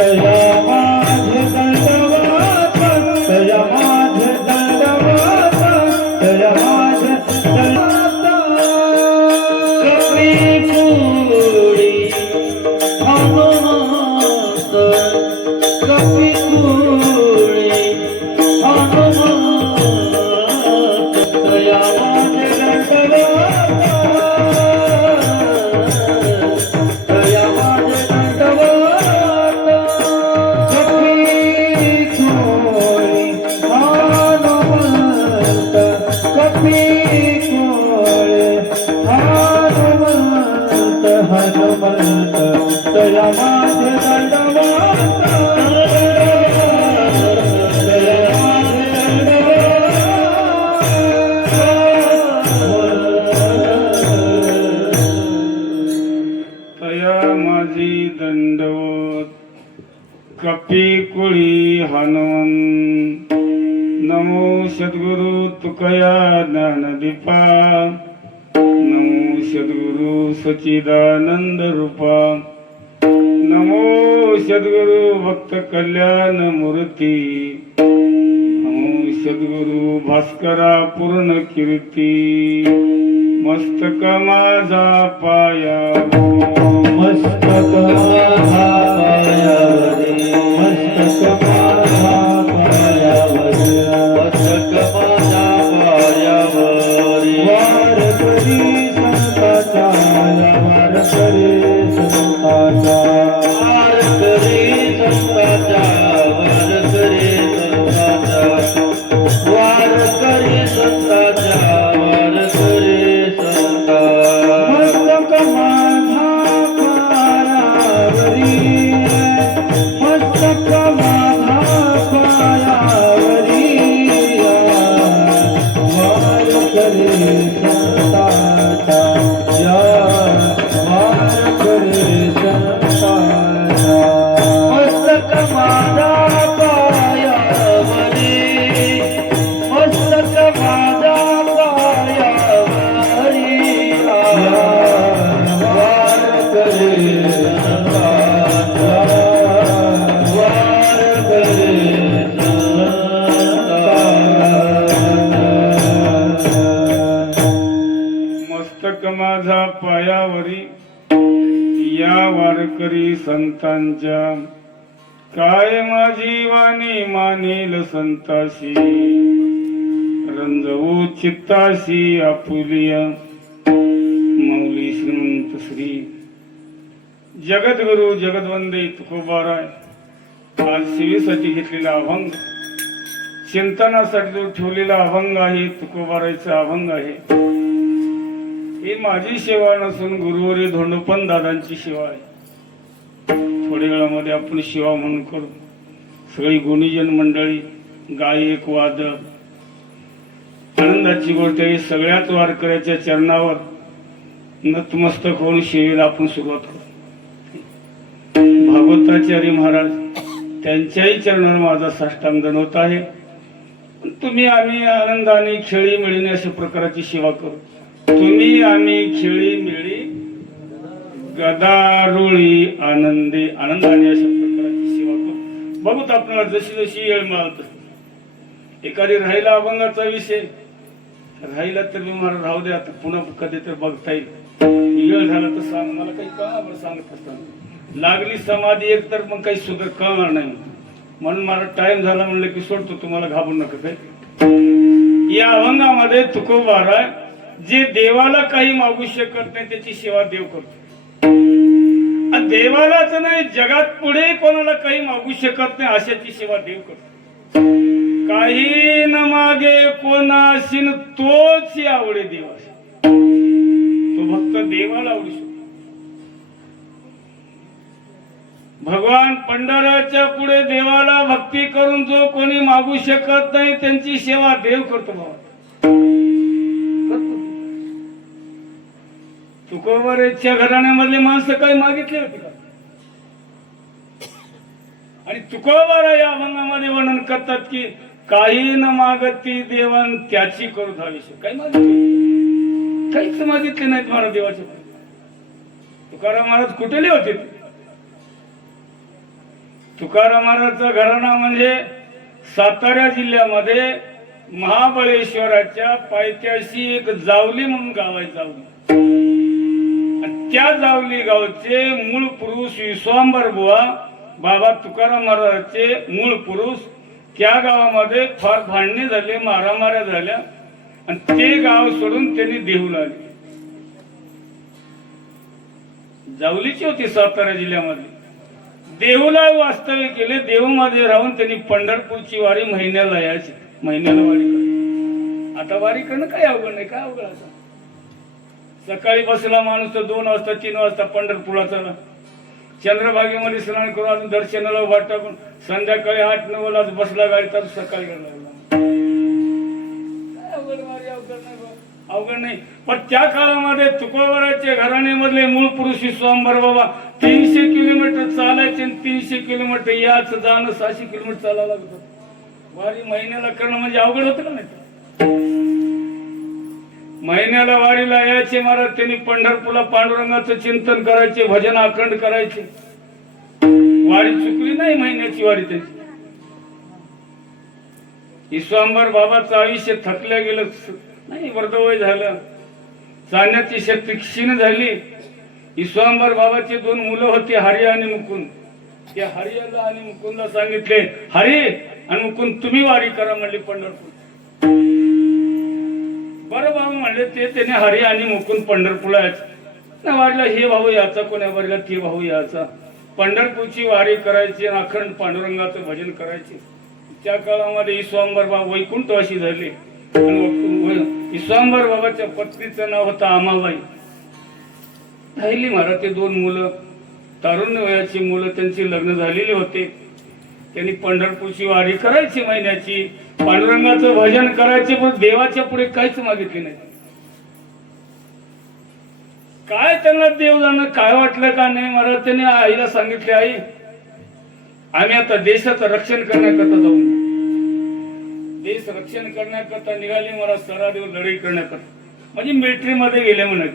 तया माझे दंडवत तया माझे दंडवत तया माझे दंडवत कपी कुडी हनुमंत कपी कुडी हनुमंत तया माझे दंडवत तया माझे दंडवत कपी कुडी हनुमंत हनुमंत तया माझे दंडवत माझी दंडवत कपी कुळी हनुमंत नमो सद्गुरु तुकया ज्ञानदीपा नमो सद्गुरु सच्चिदानंद रूपा नमो सद्गुरु भक्त कल्याण मूर्ती नमो सद्गुरु भास्करा पूर्ण कीर्ती मस्तक माझा पाया मस्तक माझा पायावरी मस्तक माझा पायावरी मस्तक माझा पायावरी वार करी संताचा वार करी संताचा वार करी संताचा वार करी संताचा वार करी संताचा वार करी संता मस्तक माझा मस्तक माझा पायावरी वार करे संताचा वार करे संताचा मस्तक माझा पायावरी मस्तक माझा पायावरी वार करे मस्तक माझा पायावरी या वारकरी संतांच्या काय माझी वाणी मानेल संताशी रंजवू चित्ताशी आपुलिया मौली श्रीमंत श्री जगद्गुरु जगदवंदे तुकोबाराय आज सेवेसाठी घेतलेला अभंग चिंतनासाठी जो ठेवलेला अभंग आहे तुकोबारायचा अभंग आहे ही माझी सेवा नसून गुरुवरी धोंडोपंत दादांची सेवा आहे. थोड्या वेळामध्ये आपण सेवा म्हणून करू. सगळी गुणीजन मंडळी गायक वादक आनंदाची गोष्ट आहे. सगळ्यात वारकऱ्याच्या चरणावर नतमस्तक होऊन सेवेला आपण सुरुवात करू. भागवताचार्य महाराज त्यांच्याही चरणावर माझा साष्टांग दंडवत आहे. तुम्ही आम्ही आनंदाने खेळी मिळणे अशा प्रकारची सेवा करू. तुम्ही आम्ही खेळी मिळी गदारुळी आनंदाने अशा प्रकारची सेवा करू. बघूत आपल्याला जशी जशी येळ मिळत. एखादी राहिला अभंगाचा विषय राहिला तर मी मला राहू दे, आता पुन्हा कधी तर बघता येईल. वेळ झाला तर सांग, मला काही कळणार सांगत असताना लागली समाधी एक तर मग काही सुधार कळणार नाही म्हणून मला टाइम झाला म्हणलं की सोडतो, तुम्हाला घाबरू नका. काय या अभंगामध्ये तुकोबाराय जे देवाला काही मागू शकत नाही त्याची सेवा देव करतो. देवालाच नाही जगात पुढे कोणाला काही मागू शकत नाही अशाची सेवा देव करतो. काही न मागे कोणाशी तोच आवडे देवाशी. तो भक्त देवाला आवडू शकतो. भगवान पंढराच्या पुढे देवाला भक्ती करून जो कोणी मागू शकत नाही त्यांची सेवा देव करतो. भावा तुकोबाराच्या घराण्यामधले माणसं काही मागितले होते का? आणि तुकोबारा या अभंगामध्ये वर्णन करतात की काही न मागती देवान त्याची करू धाविष्य. काही मागितले? काहीच मागितले नाहीत महाराज देवाचे. तुकाराम महाराज कुठेले होते? तुकाराम महाराजांचा घराणा म्हणजे सातारा जिल्ह्यामध्ये महाबळेश्वराच्या पायथ्याशी एक जावली म्हणून गाव आहे. जावली, आणि त्या जावली गावचे मूळ पुरुष विश्वांबर बुवा बाबा तुकाराम महाराजांचे मूळ पुरुष. त्या गावामध्ये फार भांडणे झाले, मारामाऱ्या झाल्या, आणि ते गाव सोडून त्यांनी देहूला आले. जावलीची होती सातारा जिल्ह्यामध्ये. देहूला वास्तव्य केले. देहूमध्ये राहून त्यांनी पंढरपूरची वारी महिन्याला यायची. महिन्याला वारी करायची. आता वारी करणं काय अवघड नाही, काय अवघड आता. सकाळी बसला माणूस तर 2 वाजता 3 वाजता पंढरपूरला चला, चंद्रभागेमध्ये स्नान करून अजून दर्शनाला वाट टाकून संध्याकाळी 8-9 ला बसला गाडी तर सकाळी लागला. काय अवघड वारी, अवघड नाही, अवघड नाही. पण त्या काळामध्ये तुकोबाराच्या घराण्यामधले मूळ पुरुष विश्वांबर बाबा 300 किलोमीटर चालायचे, 300 किलोमीटर याच जाणं 600 किलोमीटर चालावं लागत. वारी महिन्याला करणं म्हणजे अवघड होतं का नाही. महिन्याला वारीला यायचे महाराज. त्यांनी पंढरपूरला पांडुरंगाचं चिंतन करायचे, भजन अखंड करायचे. वारी चुकली नाही महिन्याची वारी त्यांची. विश्वांबर बाबाचं आयुष्य थकल्या गेलं नाही, वर्धवय झालं, चालण्याची शक्ती क्षीण झाली. विश्वांबर बाबाचे 2 मुलं होते, हरी आणि मुकुंद. त्या हरियाला आणि मुकुंदला सांगितले, हरी आणि मुकुंद तुम्ही वारी करा म्हणले पंढरपूर. बरं बाबा म्हणले ते. त्याने हरी आणि मुकुंद पंढरपूरला यायचं. वारीला हे भाऊ याचा, कोण्या वारीला ते भाऊ याचा. पंढरपूरची वारी करायची, अखंड पांडुरंगाचं भजन करायचे. त्या काळामध्ये विश्वांबर बाबा वैकुंठवासी झाले. विश्वांबर बाबाच्या पत्नीचं नाव होतं आमाबाई. राहिली महाराज ते 2 मुलं, तारुण्य वयाची मुलं, त्यांची लग्न झालेली होते. त्यांनी पंढरपूरची वारी करायची महिन्याची, पांडुरंगाचं भजन करायचे, पण देवाच्या पुढे काहीच मागितले नाही. काय त्यांना देव जाणं काय वाटलं का नाही महाराज. त्यांनी आईला सांगितले, आई आम्ही आता देशाचं रक्षण करण्याकरता जाऊ. देश रक्षण करण्याकरता निघाले महाराज. सरादेव लढाई करण्याकरता म्हणजे मिलिटरीमध्ये गेले म्हणे.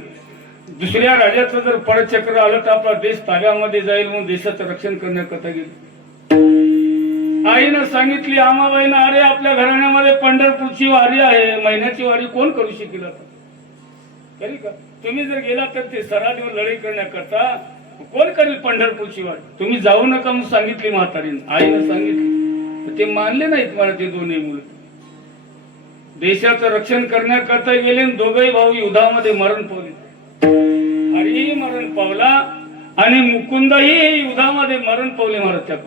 दुसऱ्या राजाचं जर परचक्र आलं तर आपला देश ताब्यामध्ये जाईल म्हणून देशाचं रक्षण करण्याकरता गेले. आईनं सांगितली आमाबाईनं, अरे आपल्या घराण्यामध्ये पंढरपूरची वारी आहे, महिन्याची वारी कोण करू शकेल आता, करी का. तुम्ही जर गेला तर ते सरादेव लढाई करण्याकरता कोण करेल पंढरपूरची वारी, तुम्ही जाऊ नका म्हणून सांगितली म्हातारीनं. आईनं सांगितली, ते मानले नाहीत मला ते 2 मुलं. देशाचं रक्षण करण्याकरता गेले. दोघही भाऊ युद्धामध्ये मरण पावले. हरी मरण पावला आणि मुकुंदही युद्धामध्ये मरण पावले महाराज. त्या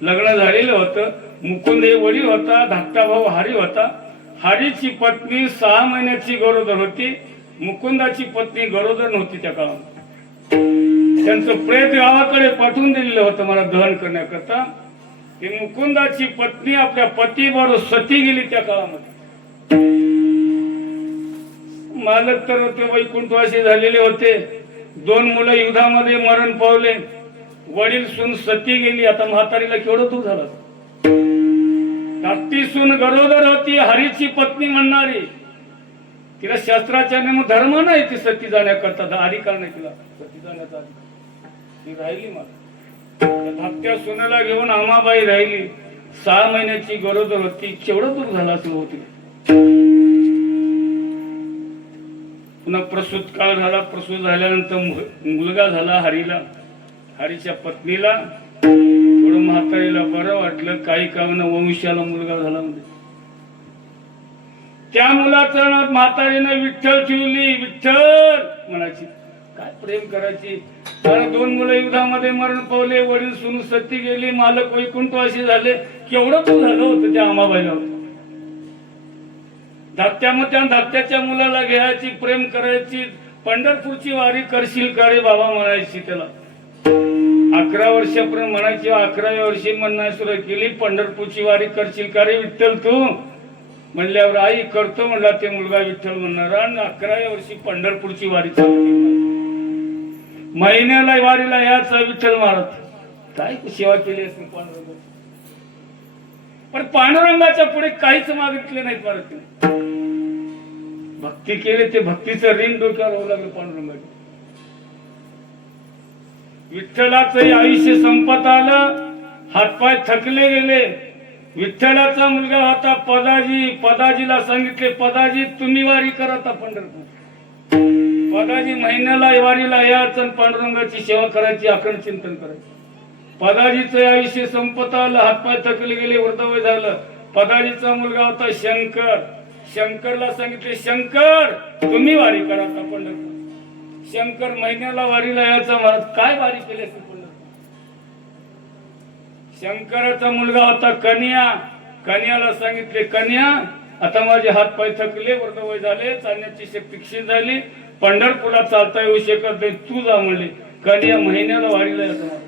लग्न झालेलं होतं. मुकुंद हे वडील होता, धाकटा भाऊ हरी होता. हरीची पत्नी 6 महिन्याची गरोदर होती. मुकुंदाची पत्नी गरोदर नव्हती त्या काळात. त्यांचं प्रेत गावाकडे पाठवून दिलेलं होतं मला दहन करण्याकरता. ती मुकुंदाची पत्नी आपल्या पतीबरोबर सती गेली त्या काळामध्ये. मालक तर ते वैकुंठवासी झालेले होते. 2 मुलं युद्धामध्ये मरण पावले. वडील सून सती गेली. आता म्हातारीला केवढं दुःख झालं. धाकटी सून गरोदर होती, हरीची पत्नी म्हणणारी. तिला शास्त्राच्या नेम धर्म नाही ती सती जाण्याकरता, अधिकार नाही तिला सती जाण्याचा. ती राहिली. मला धाकट्या सुनेला घेऊन आमाबाई राहिली. 6 महिन्याची गरोदर होती. केवढं दूर झाला असं होती. पुन्हा प्रसूत काळ झाला. प्रसूत झाल्यानंतर मुलगा झाला हरीला. हरीच्या पत्नीला थोडं म्हातारीला बरं वाटलं. काही कामानं वंशाला मुलगा झाला म्हणजे त्या मुलाचं म्हातारीनं विठ्ठल ठेवली. विठ्ठल म्हणायची. काय प्रेम करायची. कारण 2 मुलं युद्धामध्ये मरण पावले. वडील सून सती गेली. मालक वैकुंठवासी झाले. केवढं तू झालं होतं त्या आमाबाईला. धाकट्याच्या मुलाला घ्यायची, प्रेम करायची. पंढरपूरची वारी करशील का रे बाबा म्हणायची त्याला. 11 वर्षापर्यंत म्हणायची. 11व्या वर्षी म्हणण्यास सुरू केली, पंढरपूरची वारी करशील का रे विठ्ठल तू. म्हणल्यावर आई करतो म्हणला ते मुलगा विठ्ठल म्हणणार. आणि 11व्या वर्षी पंढरपूरची वारी चालू केली. महिन्याला वारीला याचा विठ्ठल महाराज. काय सेवा केली असते पांडुरंग. पण पांडुरंगाच्या पुढे काहीच मागितले नाहीत महाराज. भक्ती केली. ते भक्तीचं ऋण डोक्यावर होऊ लागलं पांडुरंगाचे. विठ्ठलाचं आयुष्य संपत आलं, हातपाय थकले गेले. विठ्ठलाचा मुलगा होता पदाजी. पदाजीला सांगितले, पदाजी तुम्ही वारी करा आता पंढरपूर. पदाजी महिन्याला वारीला यायचं, पांडुरंगाची सेवा करायची, अखंड चिंतन करायचं. पदाजीचं आयुष्य संपत आलं, हातपाय थकले गेले, वृद्धवय झालं. पदाजीचा मुलगा होता शंकर. शंकरला सांगितले, शंकर तुम्ही वारी करा आता पंढरपूर. शंकर महिन्याला वारीला यायचा. महाराज काय वारी केली असते पंढरपूर. शंकराचा मुलगा होता कन्या. कन्याला सांगितले, कन्या आता माझे हात पाय थकले, वृद्धवय झाले, चालण्याची शक्ती क्षीण झाली, पंढरपूरला चालता येऊ शकत नाही, तू जा म्हणले. कन्या महिन्याला वारीला यायचा.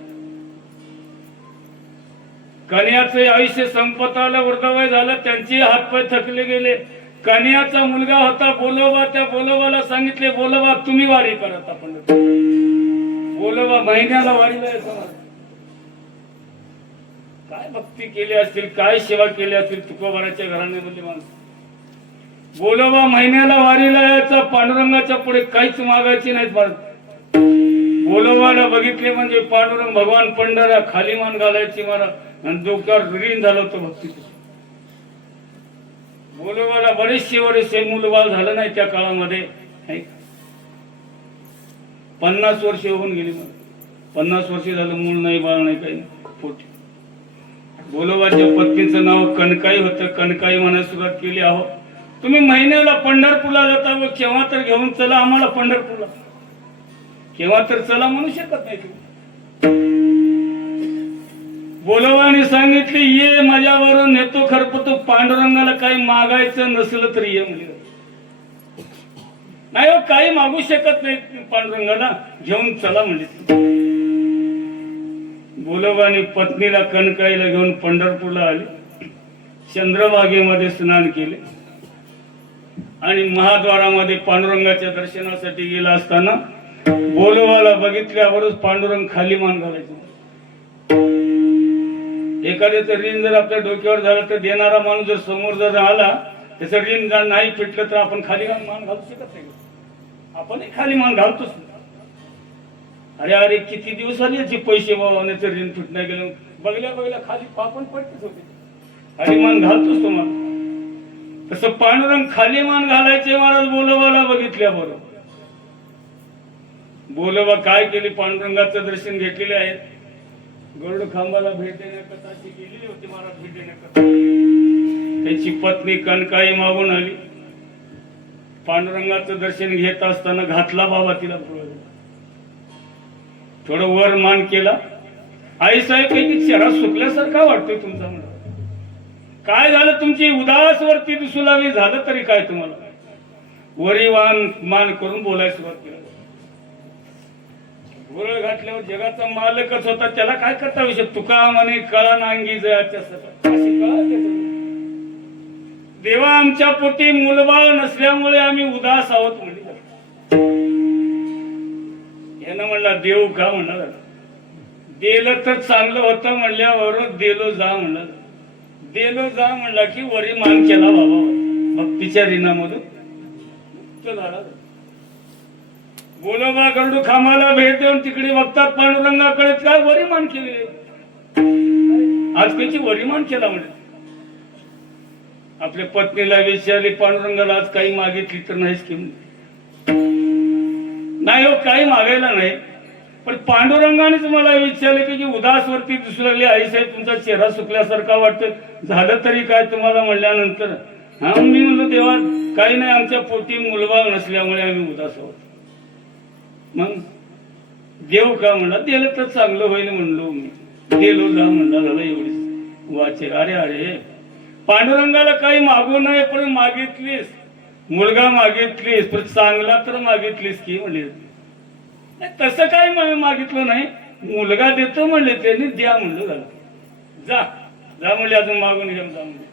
कन्याचे आयुष्य संपत आलं, वृद्धवय झालं, त्यांचे हातपाय थकले गेले. कन्याचा मुलगा होता बोलोबा. त्या बोलोबाला सांगितले, बोलोबा तुम्ही वारी करा आता पंढरपूर. बोलोबा महिन्याला वारीला यायचा. काय भक्ती केली असतील, काय सेवा केली असतील तुकोबाराच्या घराण्यामध्ये माणसं. बोलोबा महिन्याला वारीला यायचा. पांडुरंगाच्या पुढे काहीच मागायचे नाहीत महाराज. बोलोबाला बघितले म्हणजे पांडुरंग भगवान पंढरा खाली मान घालायची महाराज, आणि डोक्यावर ऋण झालं होतं भक्तीचं. बोलोबाला बरेचसे मूलबाळ झालं नाही त्या काळामध्ये. 50 वर्ष होऊन गेली. 50 वर्ष झालं मूल नाही, बाळ नाही, काही नाही पोटी. बोलोबाच्या पत्नीचं नाव कनकाई होतं. कनकाई म्हणायला सुरुवात केली, अहो तुम्ही महिन्याला पंढरपूरला जाता, व केव्हा तर घेऊन चला आम्हाला पंढरपूरला. केव्हा तर चला म्हणू शकत नाही तुम्ही. बोलोबाने सांगितले, ये माझ्यावरून नेतो खरपतो, पांडुरंगाला काही मागायचं नसलं तरी ये म्हणजे. नाही हो, काही मागू शकत नाही पांडुरंगाला, घेऊन चला म्हणजे. बोलोबाने पत्नीला कनकाईला घेऊन पंढरपूरला आले. चंद्रभागेमध्ये स्नान केले आणि महाद्वारामध्ये पांडुरंगाच्या दर्शनासाठी गेला असताना बोलोबाला बघितल्यावरच पांडुरंग खाली मान घालायचे. एखाद्याचं ऋण जर आपल्या डोक्यावर झालं तर देणारा माणूस जर समोर जर आला, त्याचं ऋण जर नाही फिटलं तर आपण खाली मान घालू शकत नाही. आपणही खाली मान घालतोच. अरे अरे किती दिवस आले याचे पैसे वावण्याचं ऋण फिटण्या गेलं, बघल्या खाली पापण पडतेच होते. खाली मान घालतोच तुम्हाला. तसं पांडुरंग खाली मान घालायचे महाराज बोलोबाला बघितल्याबरोबर. बोलोबा काय केली, पांडुरंगाचं दर्शन घेतलेले आहेत. गरुड खांबाला भेट देण्याकरता अशी गेलेली होती महाराज, भेट देण्याकरता. त्याची पत्नी कनकाई मागून आली. पांडुरंगाचं दर्शन घेत असताना घातला बाबा तिला थोडं वर मान केला. आई साहेब काही चेहरा सुकल्यासारखा वाटतोय तुमचा म्हणा. काय झालं, तुमची उदास वरती दिसू लागली, झालं तरी काय तुम्हाला. वरी मान करून बोलायला सुरुवात केली. गोरळ घातल्यावर जगाचा मालकच होता, त्याला काय करता विषय. तुका म्हणे कळा नांगी जयाच्या अशी कळा. देवा आमच्या पोटी मुलबाळ नसल्यामुळे आम्ही उदास आहोत म्हणजे. यानं म्हणला देव का म्हणला. देलं तर चांगलं होतं म्हणल्यावर देलो जा म्हणला. देलो जा म्हणला की वरी मान केला बाबा भक्तीच्या ऋणामधून झाला. बोलोबा गरुड खांबाला भेट देऊन तिकडे बघतात पांडुरंगाकडे, काय वरीमान केले. आज कशी वरीमान केला म्हणजे. आपल्या पत्नीला विचारले, पांडुरंगाला आज काही मागितली तर नाहीच की. नाही हो, काही मागायला नाही, पण पांडुरंगानेच मला विचारले की जी उदास वरती दिसू लागली, आई साहेब तुमचा चेहरा सुकल्यासारखा वाटतं, झालं तरी काय तुम्हाला म्हणल्यानंतर. हा मी म्हणलो, देवा काही नाही, आमच्या पोटी मुलबाळ नसल्यामुळे आम्ही उदास आहोत. मग देव का म्हणला, दिलं तर चांगलं होईल म्हणलो मी. गेलो जा म्हणला, झालं एवढीच वाचे. अरे अरे पांडुरंगाला काही मागू नये, पण मागितलीस मुलगा मागितलीस, पण चांगला तर मागितलीस की म्हणले. तसं काही मागितलं नाही, मुलगा देतो म्हणले, त्यांनी द्या म्हणलं. झालं जा जा म्हणले, अजून मागून घ्या जा म्हणले.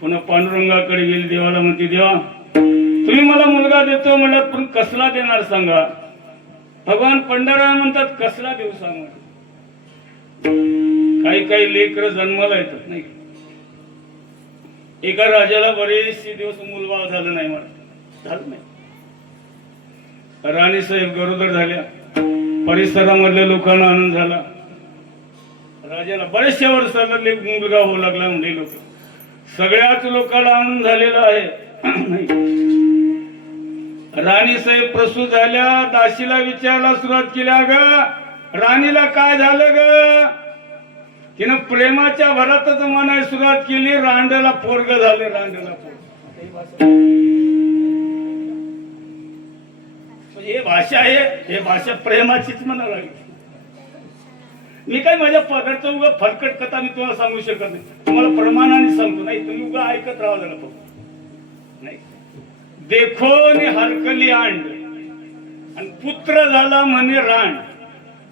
पुन्हा पांडुरंगाकडे गेली, देवाला म्हणते, देवा तुम्ही मला मुलगा देतो म्हणलात, पण कसला देणार सांगा. भगवान पंढरा म्हणतात, कसला देऊ सांगा. काही लेकर जन्माला येतात नाही. एका राजाला बरेचसे दिवस मुलबाळ झालं नाही, मला झालं नाही. राणी साहेब गरोदर झाल्या. परिसरामधल्या लोकांना आनंद झाला. राजाला बऱ्याचशा वर्षाला मुलगा होऊ लागला म्हणजे लोक सगळ्याच लोकांना आनंद झालेला आहे. राणी साहेब प्रसूत झाल्या. दासीला विचारायला सुरुवात केली, ग राणीला काय झालं ग? तिनं प्रेमाच्या भरातच म्हणायला सुरुवात केली, रांडला पोरग झाले, रांडला पोरग. हे भाषा आहे, हे भाषा प्रेमाचीच म्हणायला लागली. मी काय माझ्या पदार्थ उगा फरकट कथा मी तुम्हाला सांगू शकत नाही, तुम्हाला प्रमाणाने सांगतो. नाही तुम्ही उगा ऐकत राहा जरा फक्त. नाही देखो नि हरकली अंड आणि पुत्र झाला म्हणे रांड,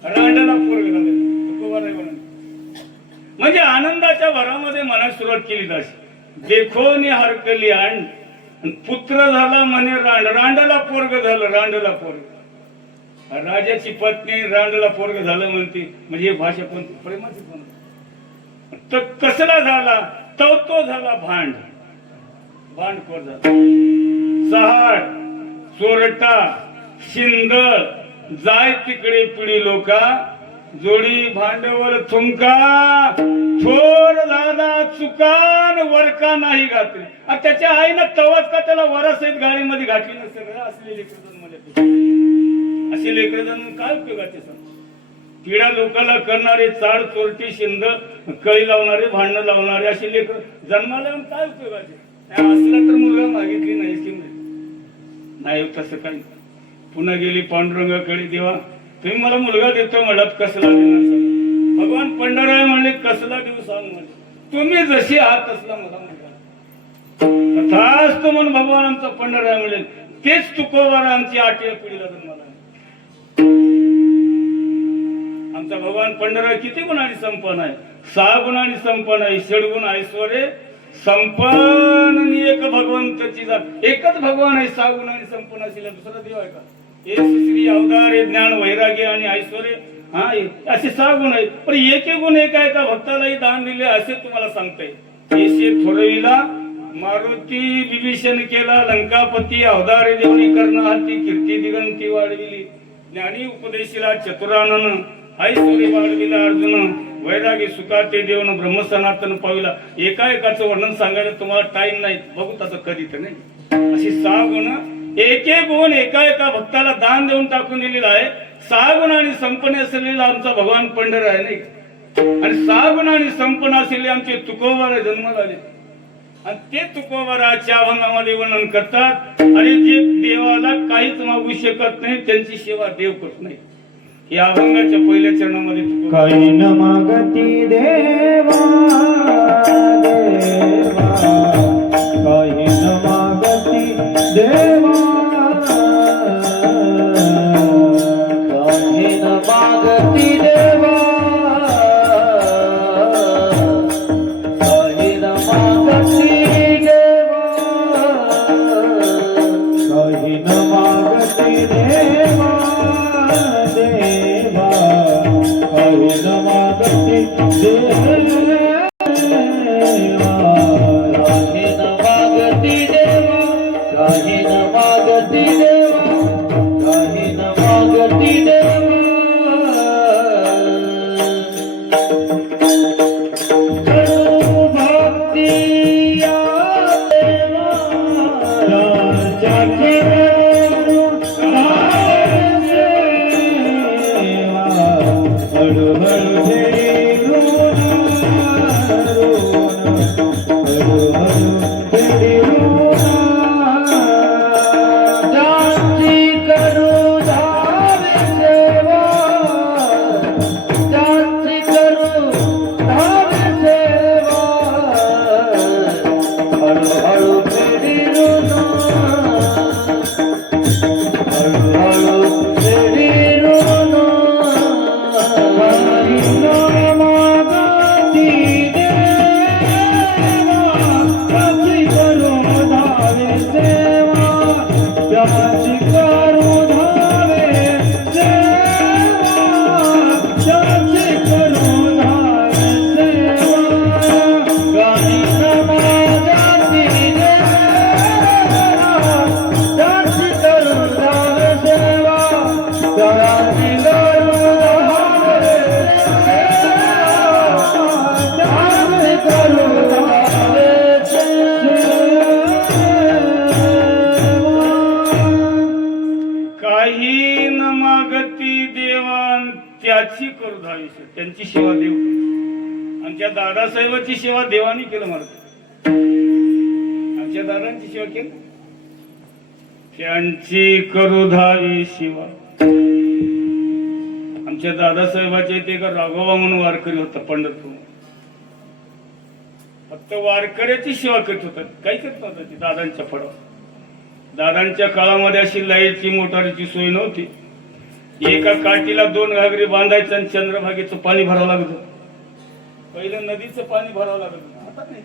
रांडला पोरग झाले. म्हणजे आनंदाच्या भरामध्ये मनात सुरुवात केली तशी. देखो नि हरकली अंड पुत्र झाला म्हणे रांड, रांडला पोरग झालं, रांडला पोरग. राजाची पत्नी रांडला पोरग झालं म्हणते, म्हणजे भाषा पण प्रेमाची पण. तर कसला झाला? तो झाला भांड, भांडखोर झाला. सहाड चोरटा शिंदळ जाय तिकडे पिढी लोका, जोडी भांडवल थुंका, थोर झाला चुकान वरका नाही घातली. आणि त्याच्या आईनं तवाच का त्याला वरासहित गाडीमध्ये घातली नसेल. असले लेकरजण मला असे लेकरजण काय उपयोगाचे सांग? पिढ्या लोकांना करणारे, चाड चोरटी शिंद कळी लावणारे, भांडणं लावणारे असे लेकर जन्माला येऊन काय उपयोगाचे? असलं तर मुलगा मागितली नाही की नाही, तसं काही. पुन्हा गेली पांडुरंगाकडे, देवा तुम्ही मला मुलगा देतो म्हणत, कसला देणार? भगवान पंढराय म्हणले, कसला देऊ सांग म्हणजे, तुम्ही जशी आहात तसला मला मुलगा. तथाच तो म्हणून भगवान आमचा पंढराय म्हणले, तेच तुकोबार आमची 8व्या पिढीला जन्माला. आमचा भगवान पंढराय किती गुणांनी संपन्न आहे? 6 गुणांनी संपन्न आहे. षडगुण ऐश्वर्य संपन्न एक भगवंताची जात. एकच भगवान आहे 6 गुणांनी संपन्न असेल, दुसरा देव आहे का? हे श्री अवतार ज्ञान वैराग्य आणि ऐश्वर्य, हा असे 6 गुण आहेत. पण एक गुण एक आहे का? भक्तालाही दान दिले असे तुम्हाला सांगता येईल. येशे थोरविला मारुती विभीषण केला, लंकापती अवतारे देवणी कर्ण हाती कीर्ती दिगंती वाढविली. ज्ञानी उपदेशीला चतुरानन ऐश्वर्य वाढविला अर्जुन, वैरागी सुखाते देवन ब्रह्म सनातन पाविला. एकाएकाचं वर्णन सांगायला तुम्हाला टाइम नाही, बघू तसं कधी तर नाही. अशी 6 गुण, एक गुण एका भक्ताला दान देऊन टाकून दिलेला आहे. 6 गुणांनी संपन्न असलेला आमचा भगवान पंढर आहे नाही. आणि 6 गुणांनी संपन्न असलेले आमचे तुकोबार जन्माला आले आणि ते तुकोबाराच्या अभंगामध्ये वर्णन करतात. आणि जे देवाला काहीच मागू शकत नाही त्यांची सेवा देव करत नाही. या अभंगाच्या पहिल्या चरणामध्ये काही न मागती देवा देवा, काही न मागती देवा, काही न मागती देवा, काही न मागती देवा, काही न मागती देवा देवा, काही न मागती देवा, काही न मागती देवा, काही न मागती देवा, काही न मागती देवा. करू भक्ती या देवा, राजाची हळूहळू फेरी ऋण, हळूहळू फेरी ऋण, जाती करू धावे सेवा, जाती करू धावे सेवा, हळूहळू फेरी ऋण, हळूहळू फेरी ऋण. No सेवा देव करतो. आमच्या दादासाहेबांची सेवा देवानी केलं महाराज. आमच्या दादांची सेवा केली, त्यांची करू धावी सेवा. आमच्या दादासाहेबाचे ते का राघोबा म्हणून वारकरी होता पंढरपूर. फक्त वारकऱ्याची सेवा करत होता, काही करत नव्हता ती दादांच्या फळावर. दादांच्या काळामध्ये अशी लाईटची मोटारीची सोय नव्हती. एका काठीला 2 घागरी बांधायचं आणि चंद्रभागेचं पाणी भरावं लागत. पहिलं नदीचं पाणी भरावं लागत, आता नाही.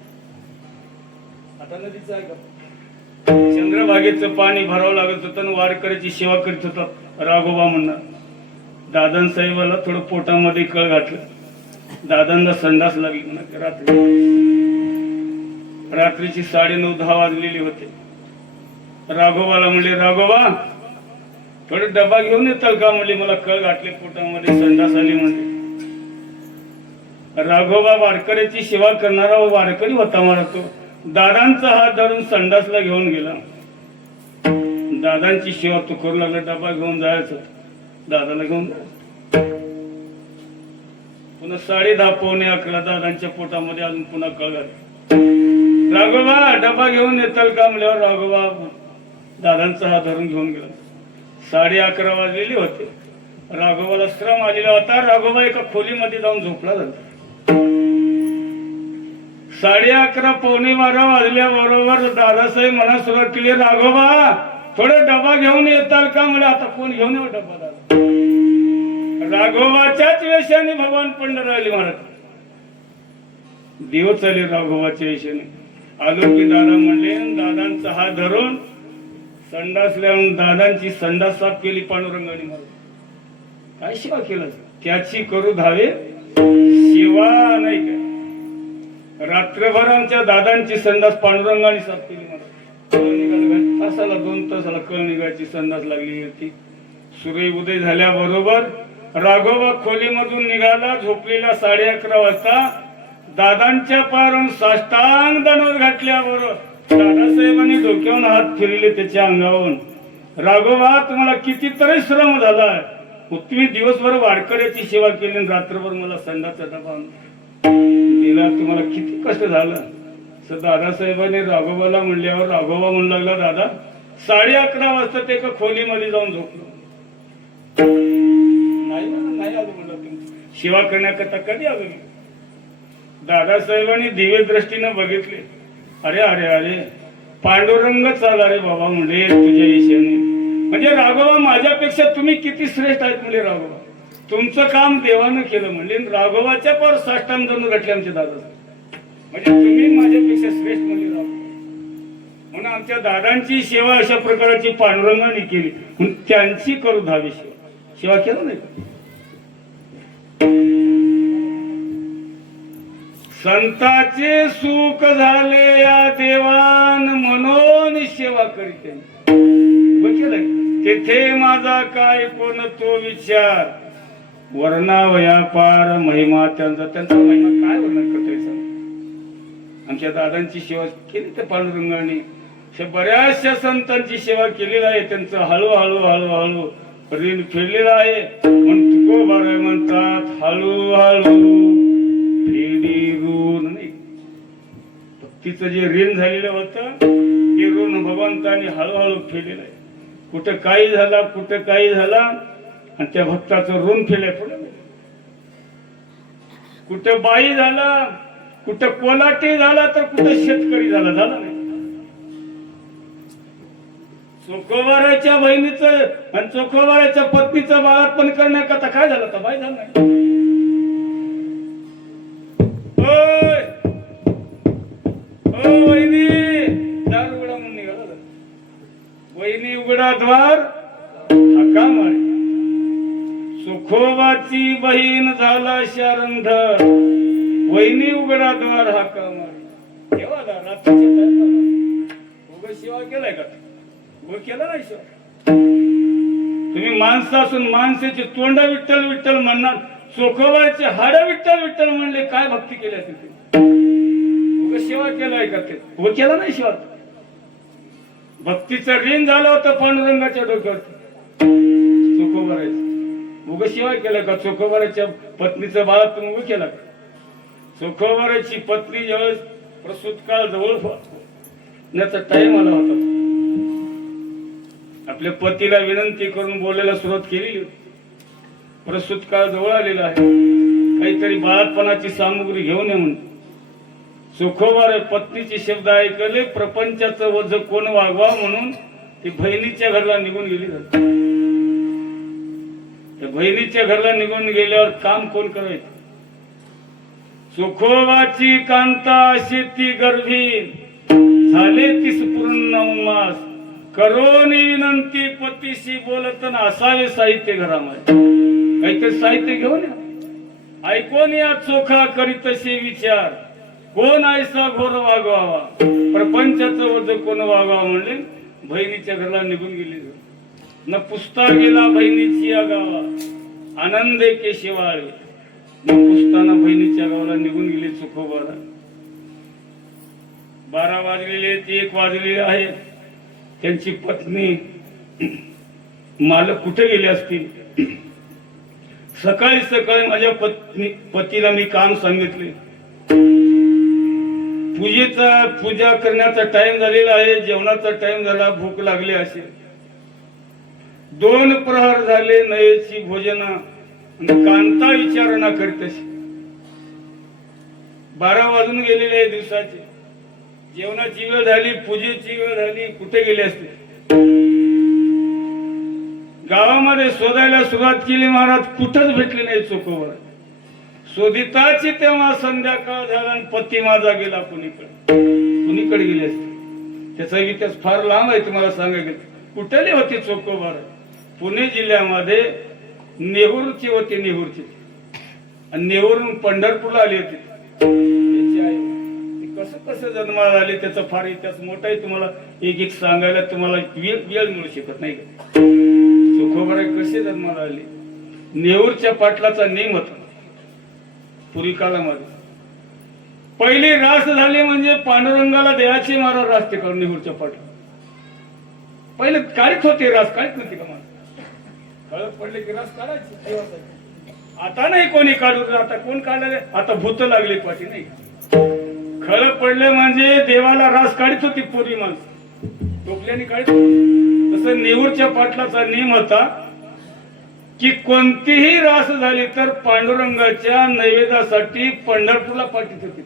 आता नदीचं आहे का? चंद्रभागेचं पाणी भरावं लागत होतं आणि वारकऱ्याची सेवा करत होता राघोबा म्हणणार. दादांसाहेबाला थोडं पोटामध्ये कळ घातलं. दादांना संडास लागली म्हणा. रात्रीची 9:30-10 वाजलेली होते. राघोबाला म्हणले, राघोबा थोडं डबा घेऊन येताल का? म्हणले, मला कळ घातले पोटामध्ये, संडास आली म्हणले. राघोबा वारकऱ्याची सेवा करणारा वारकरी होता मला. तो दादांचा हात धरून संडासला घेऊन गेला. दादांची सेवा तो करू लागला. डबा घेऊन जायचं, दादाला घेऊन जायचं. पुन्हा 10:30-11 दादांच्या पोटामध्ये अजून पुन्हा कळ घातली. राघोबा डबा घेऊन येताल का? म्हणल्यावर राघोबा दादांचा हात धरून घेऊन गेला. 11:30 वाजलेले होते. राघोबाला श्रम आलेला होता. राघोबा एका खोलीमध्ये जाऊन झोपला झाला. 11:30-11:15 वाजल्याबरोबर दादासाहेब म्हणा सुरुवात केली, राघोबा थोडं डबा घेऊन येताल का? म्हणजे आता कोण घेऊन येऊ डबा? दादा राघोबाच्याच वेशाने भगवान पंढराली महाराज दिवस आले. राघोबाच्या वेशाने आलो की दादा म्हणले, दादांचा हात धरून संडास लावून दादांची संडास साफ केली पांडुरंगाने. महाराज काय सेवा केलं? त्याची करू धावे सेवा नाही काय. रात्रभर आमच्या दादांची संडास पांडुरंगाने साफ केली. महाराज तासाला 2 तासाला कळ निघायची संडास लागली होती. सूर्य उदय झाल्याबरोबर राघोबा खोलीमधून निघाला. झोपलेला 11:30 वाजता दादांच्या पारून साष्टांग दंडवत घातल्याबरोबर दादासाहेबांनी डोक्यावरून हात फिरले त्याच्या अंगावरून. राघोबा तुम्हाला कितीतरी श्रम झाला. तुम्ही दिवसभर वारकऱ्याची सेवा केली आणि रात्रभर मला संडासचा डबा दिला. तुम्हाला किती कष्ट झालं. असं दादासाहेबांनी राघोबाला म्हणल्यावर राघोबा म्हणू लागला, दादा 11:30 वाजता ते एका खोलीमध्ये जाऊन झोपलो. नाही आलो म्हणलं, तुमची सेवा करण्याकरता कधी आलो मी? दादासाहेबांनी दिव्य दृष्टीनं बघितले. अरे अरे अरे पांडुरंग चाला रे बाबा म्हणले तुझ्या ईशाने. म्हणजे राघोबा माझ्यापेक्षा तुम्ही किती श्रेष्ठ आहेत म्हणले. राघोबा तुमचं काम देवानं केलं म्हणले. राघोबाच्या पर साष्टांग दंडवत घातले आमचे दादासाहेब. म्हणजे तुम्ही माझ्यापेक्षा श्रेष्ठ म्हणले राघोबा. म्हणून आमच्या दादांची सेवा अशा प्रकारची पांडुरंगाने केली. म्हणून त्यांची करू धावी सेवा केलं नाही. संताचे सुख झाले या देवान म्हणून सेवा करीते. तेथे माझा काय कोण तो विचार. वर्णावया पार महिमा त्यांचा महिमा काय वर्णन करतोय सांग. आमच्या दादांची सेवा केली त्या पांडुरंगाने. बऱ्याचशा संतांची सेवा केलेली आहे. त्यांचं हळूहळू हळूहळू ऋण फेडलेलं आहे. म्हणून तुकोबाराय म्हणतात हळूहळू फेडी ऋण नाही. भक्तीचं जे ऋण झालेलं होतं ते ऋण भगवंताने हळूहळू फेडलेलं आहे. कुठं काही झाला कुठं काही झाला आणि त्या भक्ताचं ऋण फेडलंय. पुढे कुठं बाई झाला कुठं कोलाटी झाला तर कुठं शेतकरी झाला नाही. चोखोबाराच्या बहिणीचं आणि चोखोबाराच्या पत्नीचं बाळापण करण्याकरता काय झालं तर बाई झालं नाही. वहिनी दार उघडा म्हणून निघाला. वहिनी उघडा द्वार हाका मारे. सुखोबाची बहीण झाला शारंध. वहिनी उघडा द्वार हाका मारे. देवाला रात्रीच्या उघड सेवा केलाय का? उघड केला नाही सेवा. तुम्ही माणसं असून माणसाचे तोंड विठ्ठल विठ्ठल म्हणणार. चोखोबाचे हाड विठ्ठल विठ्ठल म्हणले. काय भक्ती केली तिथे? सेवा केलाय का? ते उभं केला नाही सेवा. भक्तीचं ऋण झालं होतं पांडुरंगाच्या डोक्यावर. चोखोबारायचं उग शिवाय केलं का? चोखोबाराच्या पत्नीचं बाळ तुम्ही उभं केला का? चोखोबाराची पत्नी ज्यावेळेस प्रसूत काळ जवळ होण्याचा टाइम आला होता, आपल्या पतीला विनंती करून बोलायला सुरुवात केलेली होती. प्रसूत काळ जवळ आलेला आहे, काहीतरी बाळपणाची सामुग्री घेऊन ये म्हणून. चोखोबार पत्नीचे शब्द ऐकले, प्रपंचाचं वज कोण वागवा म्हणून ती बहिणीच्या घरला निघून गेली. त्या बहिणीच्या घरला निघून गेल्यावर काम कोण करायचं? चोखोबाची कांता अशी ती गर्भी, झाले तीस पूर्ण मास, करोनी विनंती पतीशी बोलताना असावे साहित्य घरामध्ये. काहीतरी साहित्य घेऊन या, ऐकून या चोखा करीतसे विचार, कोण ऐसा घोर वागवावा, प्रपंचाचं वज कोण वागवा म्हणले. बहिणीच्या घरला निघून गेली. न पुसता गेला बहिणीची या गावा, आनंद के शिवाळे. न पुसताना बहिणीच्या गावाला निघून गेली चोखोबारा. 12 वाजलेले, 1 वाजलेले आहे. त्यांची पत्नी मालक कुठे गेले असतील? सकाळी सकाळी माझ्या पतीला मी काम सांगितले, पूजा करण्याचा टाइम झालेला आहे, जेवणाचा टाइम झाला, भूक लागली असेल. 2 प्रहर झाले, नयेची भोजना, कांता विचारणा करीत असे. 12 वाजून गेलेले आहे दिवसाचे. जेवणाची वेळ झाली, पूजेची वेळ झाली, कुठे गेले असते? गावामध्ये शोधायला सुरुवात केली महाराज, कुठंच भेटले नाही चोखोबार. शोधिताची तेव्हा संध्याकाळ झाला आणि पती माझा गेला कुणीकडे गेले असते. त्याचा इतिहास फार लांब आहे, तुम्हाला सांगायचं. कुठले होते चोखोबार? पुणे जिल्ह्यामध्ये नेहूरची होते, नेहूरची. आणि नेहूरून पंढरपूरला आली होती. त्याची आई कसं कसं जन्माला आले त्याचा फार इतिहास मोठा आहे, तुम्हाला एक एक सांगायला तुम्हाला वेळ मिळू शकत नाही. चोखोबार कसे जन्माला आले? नेहूरच्या पाटलाचा नेम होता पूर्वी काळामध्ये. पहिली रास झाली म्हणजे पांडुरंगाला देवाची महाराज रास ते करून नेहूरच्या पाटला. पहिले काढीत होते रास, काढीत नव्हती का मला? कळत पडले की रास काढायची. आता नाही कोणी काढू, आता कोण काढले? आता भूत लागली पाठी नाही. खळं पडले म्हणजे देवाला रास काढीत होती पूर्वी माणसं, टोपल्याने काढीत होती. तसं नेहूरच्या पाटलाचा नियम होता की कोणतीही रास झाली तर पांडुरंगाच्या नैवेद्यासाठी पंढरपूरला पाठीत होती.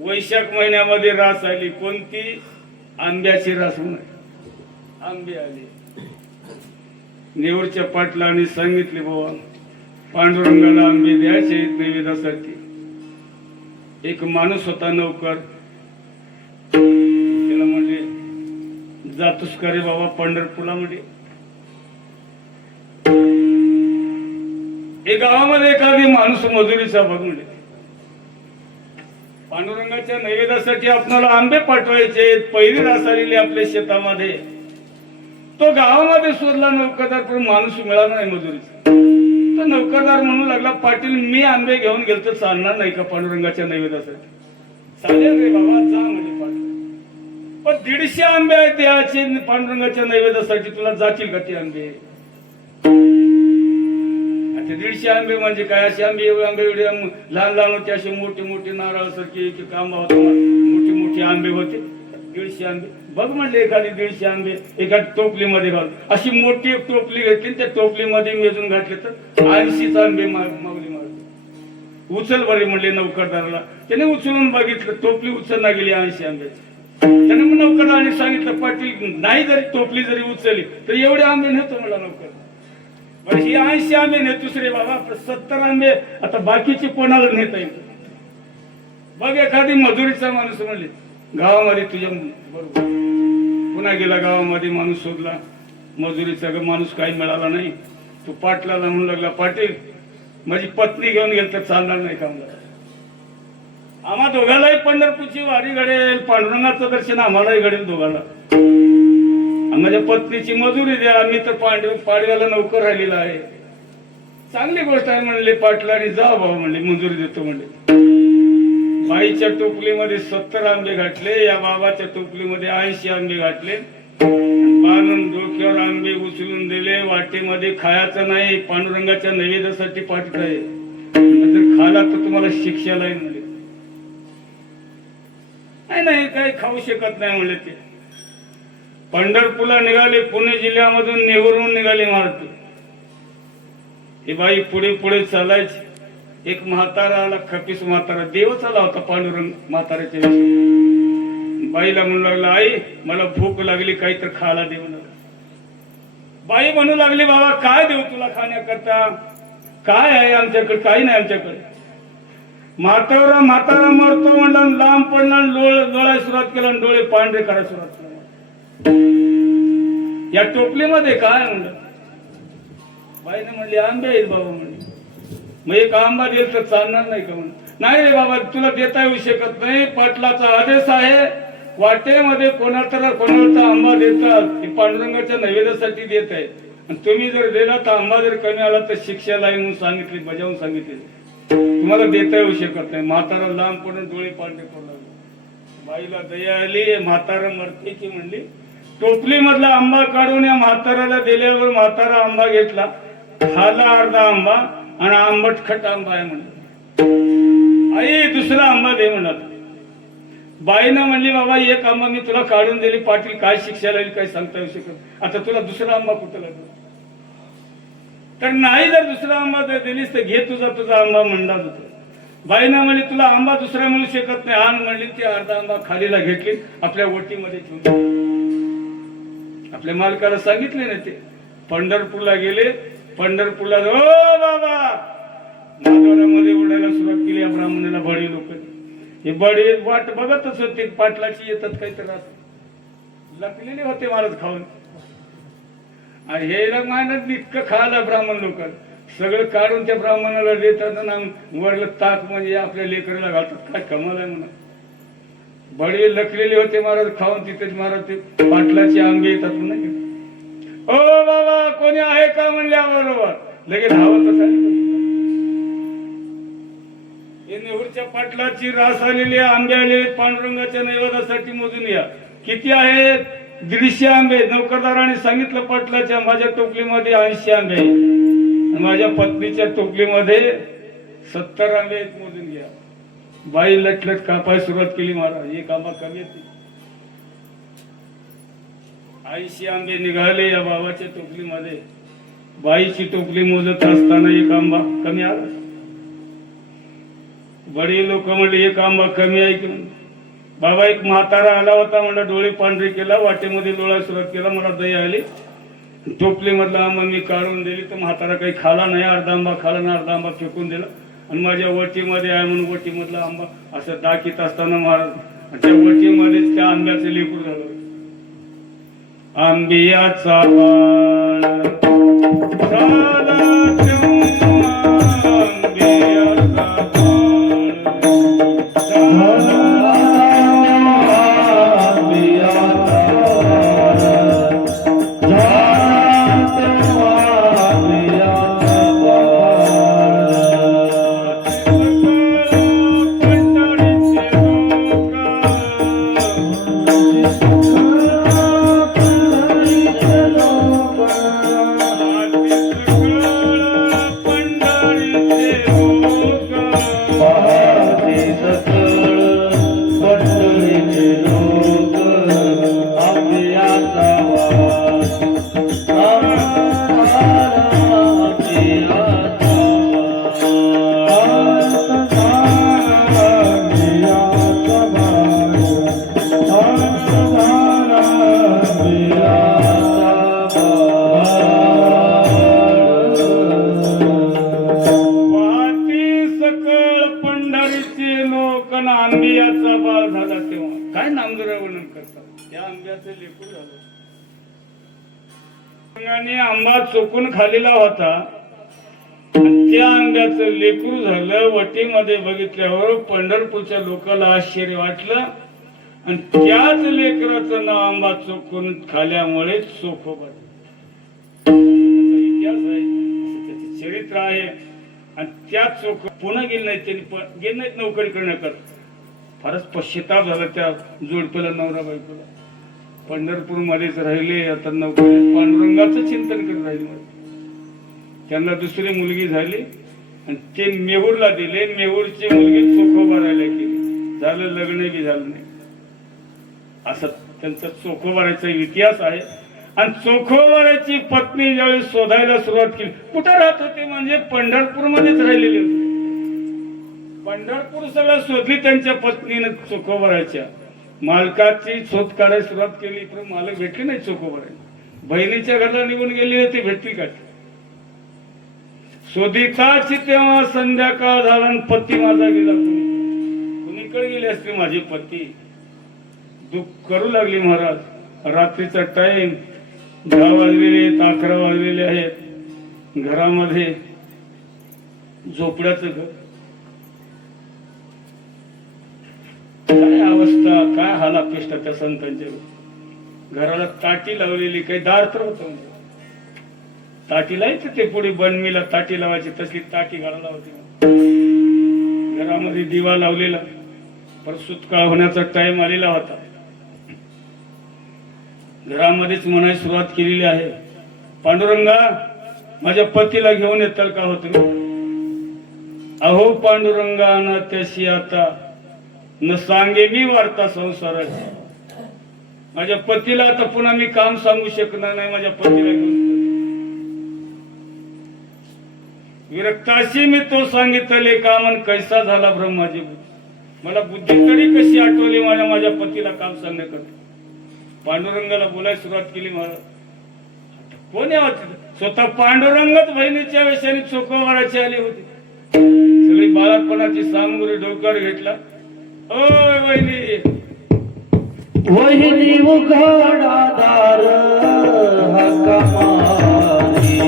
वैशाख महिन्यामध्ये रास आली, कोणती? आंब्याची रास होणार. आंबे आले. नेहूरच्या पाटलाने सांगितले, बाबा पांडुरंगाला आंबे द्यायचे नैवेद्यासाठी. एक माणूस होता नौकर, त्याला म्हणले, जातोस का रे बाबा पंढरपूरला? म्हणजे एक गावामध्ये एखादी माणूस मजुरीचा बघ म्हणजे, पांडुरंगाच्या नैवेद्यासाठी आपल्याला आंबे पाठवायचे. पहिली रास आलेली आपल्या शेतामध्ये. तो गावामध्ये शोधला नौकरदार, पण माणूस मिळाला नाही मजुरीचा. तर नौकरदार म्हणू लागला, पाटील मी आंबे घेऊन गेलो तर चालणार नाही का पांडुरंगाच्या नैवेद्यासाठी? चालेल रे बाबा, जा म्हणजे पाटील. पण 150 आंबे आहेत द्यायचे पांडुरंगाच्या नैवेद्यासाठी, तुला जातील का ते आंबे? आता 150 आंबे म्हणजे काय? असे आंबे एवढे लहान लहान होते, असे मोठे मोठे नारळासारखे एक आंबा होता, मोठे मोठे आंबे होते. 150 आंबे बघ म्हणले, एखादी 150 आंबे एका टोपलीमध्ये घाल. अशी मोठी एक टोपली घेतली, त्या टोपलीमध्ये मेजून घातले तर 80 आंबे मागली मारले. उचल बरे म्हणले नौकरदाराला. त्याने उचलून बघितलं, टोपली उचलला गेली 80 आंब्याची. त्याने मग नौकरदाराने सांगितलं, पाटील नाही जरी टोपली जरी उचलली तर एवढे आंबे नेतो मला नौकर. बरं ही 80 आंबे ने दुसरे बाबा 70 आंबे आता बाकीचे कोणाला नेता येईल? बघ एखादी मजुरीचा माणूस म्हणले गावामध्ये तुझ्या बरोबर. पुन्हा गेला गावामध्ये, माणूस शोधला मजुरीचा, माणूस काही मिळाला नाही. तो पाटलाला म्हणू लागला, पाटील माझी पत्नी घेऊन गेल तर चालणार नाही का? आम्हा दोघांनाही पंढरपूरची वारी घडेल, पांडुरंगाचं दर्शन आम्हालाही घडेल दोघांना. माझ्या पत्नीची मजुरी द्या, मी तर पाडव्याला नौकर राहिलेला आहे. चांगली गोष्ट आहे म्हणले पाटलाने, जा बाबा म्हणले मंजुरी देतो म्हणले. बाईच्या टोपलीमध्ये 70 आंबे घातले, या बाबाच्या टोपलीमध्ये 80 आंबे घातले. बाणन डोक्यावर आंबे उचलून दिले, वाटेमध्ये खायचं नाही, पांडुरंगाच्या नैवेद्यासाठी पाठवत आहे, जर खाला तर तुम्हाला शिक्षा लागेल म्हणजे. नाही काही खाऊ शकत नाही म्हणले ते. पंढरपूरला निघाले, पुणे जिल्ह्यामधून नेहरून निघाले मारुती. ही बाई पुढे पुढे चालायची. एक म्हातारा आला, खपीस म्हातारा, देवच आला होता पांडुरंग म्हाताऱ्याच्या वेळी. बाईला म्हणू लागला, आई मला भूक लागली, काही तर खायला देऊ नका. बाई म्हणू लागली, बाबा काय देऊ तुला खाण्याकरता, काय आहे आमच्याकडे, काही नाही आमच्याकडे. म्हातारा मरतो म्हणला, लांब पडला, डोळ्या सुरुवात केला, डोळे पांढरे करायला सुरुवात केला. या टोपलीमध्ये काय म्हणलं. बाईने म्हणली, आंबे आहेत बाबा म्हणले. मग एक आंबा देईल तर चालणार नाही का म्हणून. नाही रे बाबा तुला देता येऊ शकत नाही, पाटलाचा आदेश आहे, वाटेमध्ये कोणाला आंबा देतात ते पांडुरंगाच्या नैवेद्यासाठी देत आहे, आणि तुम्ही जर दिला तर आंबा जर कमी आला तर शिक्षा लागेल म्हणून सांगितली, बजावून सांगितले, तुम्हाला देता येऊ शकत नाही. म्हातारा लांब पडून डोळे पांढरे करू लागले. बाईला दया आली, म्हातारा मरते की म्हणली. टोपली मधला आंबा काढून या म्हाताऱ्याला दिल्यावर म्हातारा आंबा घेतला, खाला अर्धा आंबा, आणि आंबट खट आंबा आहे म्हणलं. आई दुसरा आंबा दे म्हणत. बाईनं म्हणली, बाबा एक आंबा मी तुला काढून दिली, पाटील काय शिक्षा लागली काही सांगता येऊ शकत, आता तुला दुसरा आंबा कुठं लागला. तर नाही जर दुसरा आंबा जर दिलीस तर घे तुझा आंबा म्हणला होता. बाईनं म्हणली, तुला आंबा दुसरा मिळू शकत नाही, आण म्हणली. ती अर्धा आंबा खालीला घेतली, आपल्या वटीमध्ये ठेवली. आपल्या मालकाला सांगितले ना, ते पंढरपूरला गेले. पंढरपूरला ओ बाबा नादोऱ्यामध्ये उडायला सुरुवात केली या ब्राह्मणाला. बडी लोक हे बडी वाट बघतच होते, पाटलाची येतात काहीतरी असं लपलेले होते महाराज खाऊन. आणि हे मायनात इतकं खायला ब्राह्मण लोकांना, सगळं काढून त्या ब्राह्मणाला देतात ना, वरलं ताक म्हणजे आपल्या लेकराला घालतात. काय कमाल आहे म्हणा. बडी लकलेले होते महाराज खाऊन. तिथेच महाराज ते पाटलाचे आंबे येतात म्हणा. ओ बाबा कोणी आहे का म्हणल्याबरोबर लगेच धावतच आली. नेहूरच्या पाटलाची रास आलेली आंबे आले, पांडुरंगाच्या नैवेद्यासाठी मोजून या. किती आहेत? 150 आंबे. नौकरदाराने सांगितलं पाटलाच्या, माझ्या टोपलीमध्ये 80 आंबे आहेत, माझ्या पत्नीच्या टोपलीमध्ये 70 आंबे आहेत, मोजून घ्या. बाई लटलट कापाय सुरुवात केली. महाराज एक आंबा कमी येते. 80 आंबे निघाले या बाबाच्या टोपलीमध्ये. बाईची टोपली मोजत असताना एक आंबा कमी आला. बडी लोक म्हणले, एक आंबा कमी आहे की. बाबा एक म्हातारा आला होता म्हणला, डोळे पांढरे केला, वाटेमध्ये डोळा सुरुवात केला, मला दया आली, टोपली मधला आंबा मी काढून दिली. तर म्हातारा काही खाला नाही, अर्धा आंबा खाला ना, अर्धा आंबा फेकून दिला. आणि माझ्या वटीमध्ये आहे म्हणून वटीमधला आंबा असं दाखीत असताना महाराज त्या वटीमध्येच त्या आंब्याचं लेकूर झालं. आंबियाचा बाळ झाला तेव्हा, आंबियाचा बाळ आंबियाचा बाळ झाला तेव्हा काय नामदेव वर्णन करतात. त्या आंब्याचं लेकूर झालं. आंबा चोकून खालेला होता, त्या आंब्याचं लेकरू झालं. वटीमध्ये बघितल्यावर पंढरपूरच्या लोकांना आश्चर्य वाटलं, आणि त्याच लेकराचं नाव आंबा चोकून खाल्यामुळे चोखोबा. इतिहास आहे, त्याचे चरित्र आहे. आणि त्याच चोख पुन्हा गेले नाहीत, त्यांनी गेले नाहीत नोकरी करण्याकरता. फारच पश्चाताप झाला त्या जोडप्याला, नवरा बायकोला. पंढरपूर मध्येच राहिले. आता नोकरी पांडुरंगाचं चिंतन करत राहिले. त्यांना दुसरी मुलगी झाली आणि ते मेहूरला दिले. मेहूरची मुलगी चोखोबारायला केली. झालं, लग्न बी झालं नाही. असं त्यांचा चोखोबाराचा इतिहास आहे. आणि चोखोबाराची पत्नी ज्यावेळी शोधायला सुरुवात केली, कुठं राहत होते म्हणजे पंढरपूर मध्येच राहिलेली होती. पंढरपूर सगळं शोधली त्यांच्या पत्नीनं चोखोबाराच्या. मालकाची शोध काढायला सुरुवात केली पण मालक भेटले नाही. चोखोबाराची बहिणीच्या घरला निघून गेली होती, भेटली का? शोधिताची तेव्हा संध्याकाळ झाला आणि पती माझा गेला. कुणीकडे गेले असते माझे पती? दुःख करू लागली महाराज. रात्रीचा टाइम 10 वाजलेले आहेत, 11 वाजलेले आहेत. घरामध्ये झोपड्याचं घर. काय अवस्था, काय हालापेष्टा त्या संतांच्या. घराला ताटी लावलेली, काही दार तर होतं. ताटी लावायचं ते पुढे बनमीला ताटी लावायची, तसली ताटी घराला होती. घरामध्ये दिवा लावलेला. पर सुतकाळ होण्याचा टाइम आलेला होता. घरामध्येच म्हणायला सुरुवात केलेली आहे, पांडुरंगा माझ्या पतीला घेऊन येताल का होत? अहो पांडुरंगा ना त्याशी आता न सांगे मी वार्ता संसाराची. माझ्या पतीला आता पुन्हा मी काम सांगू शकणार नाही. माझ्या पतीला घेऊन विरक्ताशी मी तो सांगितले काम आणि कैसा झाला ब्रह्माजी. मला बुद्धी तरी कशी आठवली माझ्या पतीला काम सांगण्याकरता. पांडुरंगाला बोलायला सुरुवात केली. महाराज कोण यावं? स्वतः पांडुरंगच बहिणीच्या वेशाने चोखोबाराची आली होती. सगळी बाळापणाची सामग्री डोक्यावर घेतला. ओय वहिनी, वहिनी उघडादार हक्का मारी.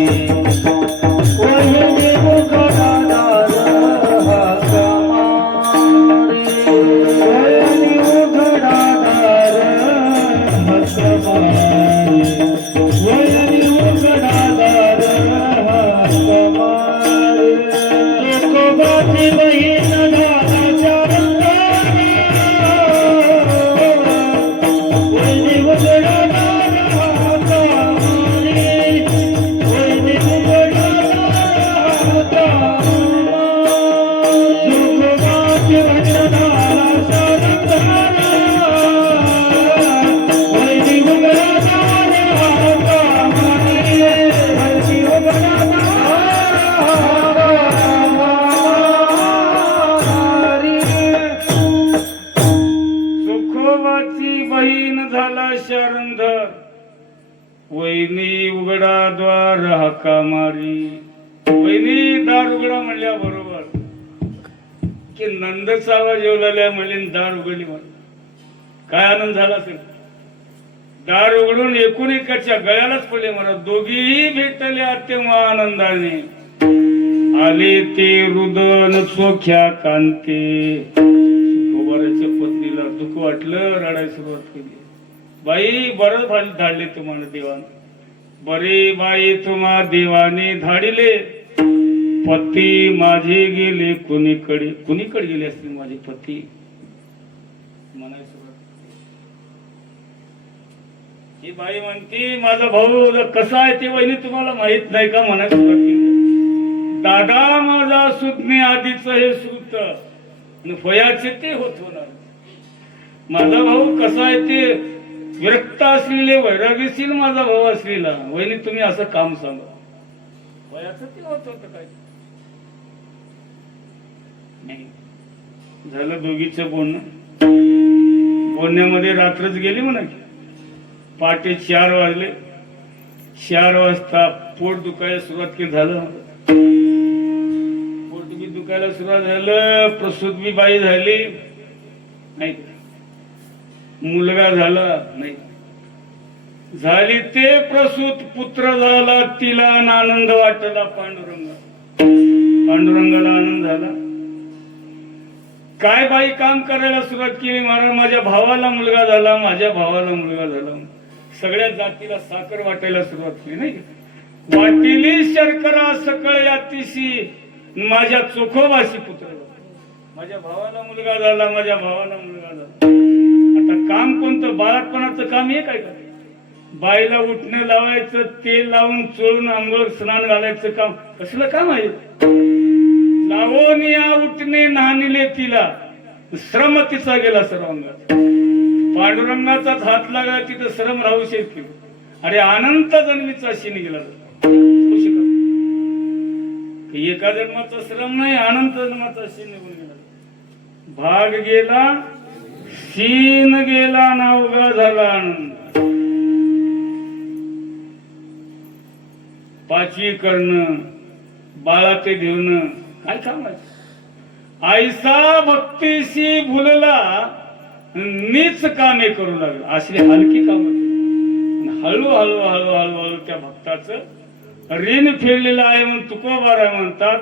वहिनी उघडादार हक्का मारी. वहिनी उघडादार हक्का मारी. वहिनी उघडादार हक्का मारी. चोखोबाची बहीण दादाच्या रंगाने. वहिनी उघडादार हक्का मारी. वहिनी उघडादार हक्का मारी. चोखोबाची वंशधाराचा रंगाने. वहिनी उघडादार हक्का मारी. वहिनी उघडादार चोखोबाची बहीण झाला शरणधर. वहिनी उघडा द्वार हाका मारी. वहिनी दार उघडा म्हणल्या बरोबर की नंदचा आवाज येऊ लागल्या म्हणले दार उघडली. म्हणून काय आनंद झाला असेल. दार उघडून एकूण एकाच्या गळ्यालाच पडले. मला दोघीही भेटल्या तेव्हा आनंदाने. आले ते रुदन चोख्या कांते. चोखोबाराच्या पत्नीला दुःख वाटलं, रडायला सुरुवात केली. बाई बरं धाडले तुम्हाला देवान. बरे बाई तुम्हा देवाने धाडिले. पती माझे गेले कुणीकडे. कुणीकडे गेले असतील माझे पती म्हणायला सुरुवात. ही बाई म्हणते माझा भाऊ कसा आहे ते वहिनी तुम्हाला माहित नाही का म्हणायला सुरुवात केली. दादा माझा सुज्ञ आधीच हे श्रुत फयाचे ते होत होणार. माझा भाऊ कसा आहे ते विरक्त असलेले वैरागीशील माझा भाऊ असलेला. वहिनी तुम्ही असं काम सांगा. वयाचं ते होत होत काय नाही. झालं दोघीचं बोलणं. बोलण्यामध्ये रात्रच गेली म्हणा. पहाटे 4 वाजले. 4 वाजता पोट दुखायला सुरुवात केली. झालं पोट बी दुखायला सुरुवात झालं. प्रसूत बी बाई झाली नाही. मुलगा झाला नाही. झाली ते प्रसूत पुत्र झाला. तिला आनंद वाटला. पांडुरंगाला आनंद झाला. काय बाई काम करायला सुरुवात केली. महाराज माझ्या भावाला मुलगा झाला. माझ्या भावाला मुलगा झाला. सगळ्या जातीला साखर वाटायला सुरुवात केली. नाही वाटिली शर्करा सकळ यातीशी. माझ्या चोखोबाशी पुत्र. माझ्या भावाला मुलगा झाला. माझ्या भावाला मुलगा झाला. आता काम कोणतं? बाळातपणाचं काम हे काय का? बाईला उठणं लावायचं, तेल लावून चोळून अंघोळ स्नान घालायचं काम कसलं काम आहे? लावून या उठणे नाहनिले तिला, श्रम तिचा गेला सर्वांगात. पांडुरंगाचाच हात लागला तिथं श्रम राहू शकते. अरे अनंत जन्मीचा शिन गेला होऊ शकत. एका जन्माचा श्रम नाही, अनंत जन्माचा शिन निघून गेला. भाग गेला, शीन गेला, नावगा झाला आनंद. पाचवी करणं, बाळा ते घेऊन काय कामाचं? आईसा भक्तीशी भुलला, नीच कामे करू लागला. अशी हलकी काम. हळूहळू हळूहळू हळू त्या भक्ताचं ऋण फेडलेलं आहे म्हणून तुकोबारा म्हणतात.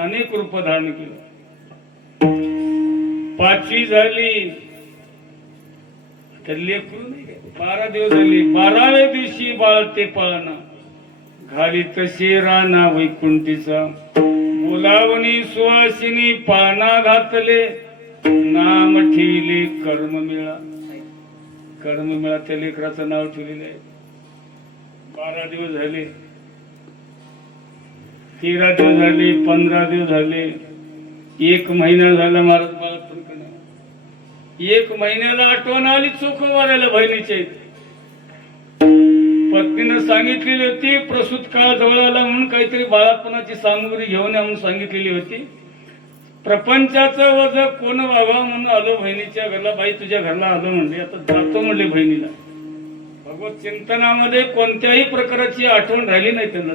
अनेक रूप धारण केलं. पाचवी झाली तर लेकरू नाही. 12 दिवस झाले. 12व्या दिवशी बाळ ते पाळणा घाली तसे राणा वैकुंठीचा. बोलावणी सुवासिनी पाळणा घातले. नाम ठेवले कर्म मिळा. कर्म मिळा त्या लेकराचं नाव ठेवलेलं आहे. 12 दिवस झाले, 13 दिवस झाले, 15 दिवस झाले, 1 महिना झाला. महाराज बाळापण करा. 1 महिन्याला आठवण आली चोख वारायला बहिणीच्या इथे. पत्नीनं सांगितलेली होती प्रसूत काळ जवळ आला म्हणून काहीतरी बाळापणाची सामग्री घेऊन या म्हणून सांगितलेली होती. प्रपंचाचं वज कोण व्हावा म्हणून आलो बहिणीच्या घरला. बाई तुझ्या घरला आलो म्हणले. आता जातो म्हणले बहिणीला. भगवत चिंतनामध्ये कोणत्याही प्रकारची आठवण राहिली नाही त्यांना.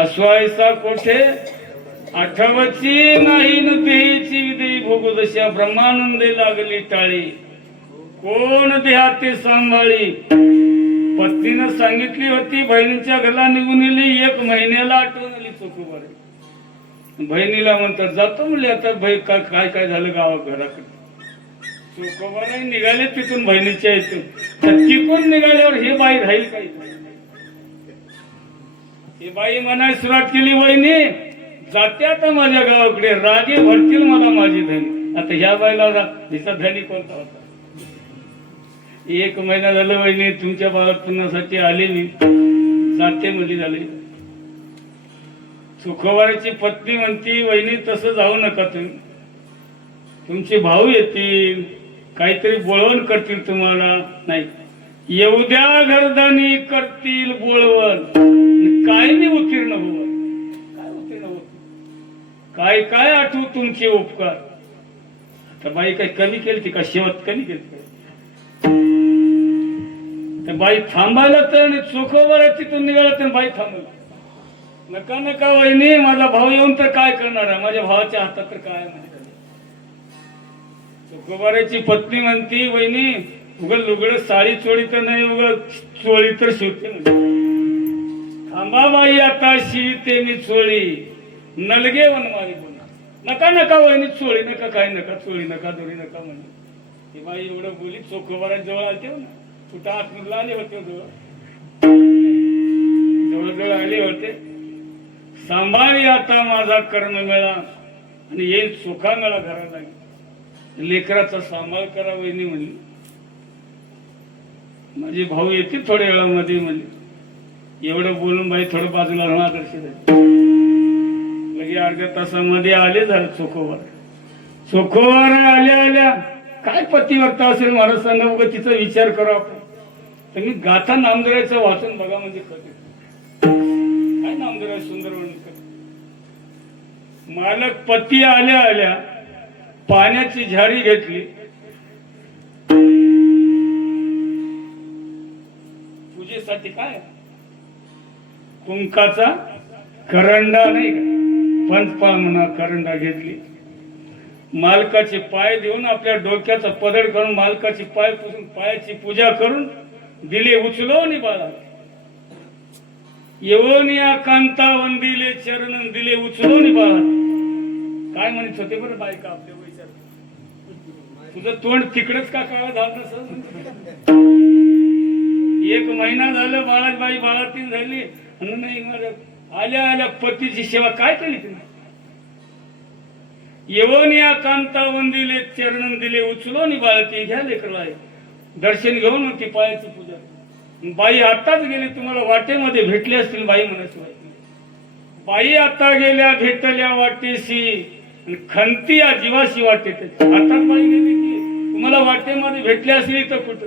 अस्वायसा कोठे आठवची नाही न देहीची विधी भोगदशा. ब्रह्मानंदे लागली टाळी कोण देहाते सांभाळी. पत्नीनं सांगितली होती बहिणीच्या घरला निघून गेली. 1 महिन्याला आठवण आली चोखोबारी. बहिणीला म्हणतात जातो म्हणले. आता काय काय झालं घराकडे. चोखोबारा निघाले तिथून बहिणीच्या इथून. तर तिकून निघाल्यावर हे बाई राहील काही. ही बाई म्हणायला सुरुवात केली वहिनी जाते आता माझ्या गावाकडे. राजे भरतील मला माझी धनी. आता ह्या बाईला हिचा धनी कोणता होता. 1 महिना झालं वहिनी तुमच्या बाळापणासाठी आले मी. जाते म्हणजे झाले. सुखवाराची पत्नी म्हणती वहिनी तसं जाऊ नका तुम्ही. तुमचे भाऊ येतील काहीतरी बोलवण करतील तुम्हाला. नाही येऊद्या घरदानी करतील बोळवण काय मी उत्तीर्ण हो काय उत्तीर्ण होत काय काय आठवू तुमचे उपकार. आता बाई काही कमी केली का शेवट कमी केली तर बाई थांबायला तर चोखोवर तिथून निघाला तर बाई थांबल नका नका वहिनी माझा भाऊ येऊन तर काय करणार आहे माझ्या भावाच्या हातात तर काय माहिती. चोखोबाराची पत्नी म्हणती वहिनी उगल लुगड साडी चोळी तर नाही उगल चोळी तर शिवते थांबा बाई आता शिवते मी चोळी नलगे वनमारी बोल नका नका वहिनी चोळी नका काय नका चोळी नका दोरी नका म्हणजे ती बाई एवढं बोली चोखोबारा जवळ आलते ना कुठं आतमधला आले होते जवळ जवळ आले होते. सांभाळी आता माझा कर्म मेळा आणि येईल चोखा मेळा घराला लेकराचा सांभाळ करा वहिनी म्हणली. माझे भाऊ येते थोड्या वेळामध्ये म्हणले एवढं बोलून बाई थोडं बाजूला राहा दर्शन लगे अर्ध्या तासामध्ये आले झालं चोखोवर आल्या आल्या काय पतिव्रता असेल महाराज सांगा बघा तिचा विचार करा आपण तर मी गाथा नामदेवाचं वाचून बघा म्हणजे कधी काय नामदेव सुंदर मालक पती आल्या आल्या पाण्याची झारी घेतली पूजेसाठी काय कुंकाचा करंडा नाही का पंचपाळ म्हणा करंडा घेतली मालकाचे पाय देऊन आपल्या डोक्याचा पदर करून मालकाचे पाय पुसून पायाची पूजा करून दिले उचलून बाळा येऊन या कांता वंदिले चरण दिले उचलून बाळा. काय म्हणत होते बरं बायका आपल्या वैचार तुझं तोंड तिकडेच का काळा झालं नसं 1 महिना झालं बाळाबाई बाळातीन झाली आणि नाही आल्या आल्या पतीची सेवा काय केली तिने येऊन या कांता वंदिले चरण दिले उचलून बाळती घ्या लेकरला दर्शन घेऊन ती पायाची पूजा. बाई आताच गेली तुम्हाला वाटेमध्ये भेटली असतील बाई म्हणायची बाई आता गेल्या भेटल्या वाटेशी खंती या जीवाशी वाटे आताच बाई गेली की तुम्हाला वाटेमध्ये भेटली असली तर कुठं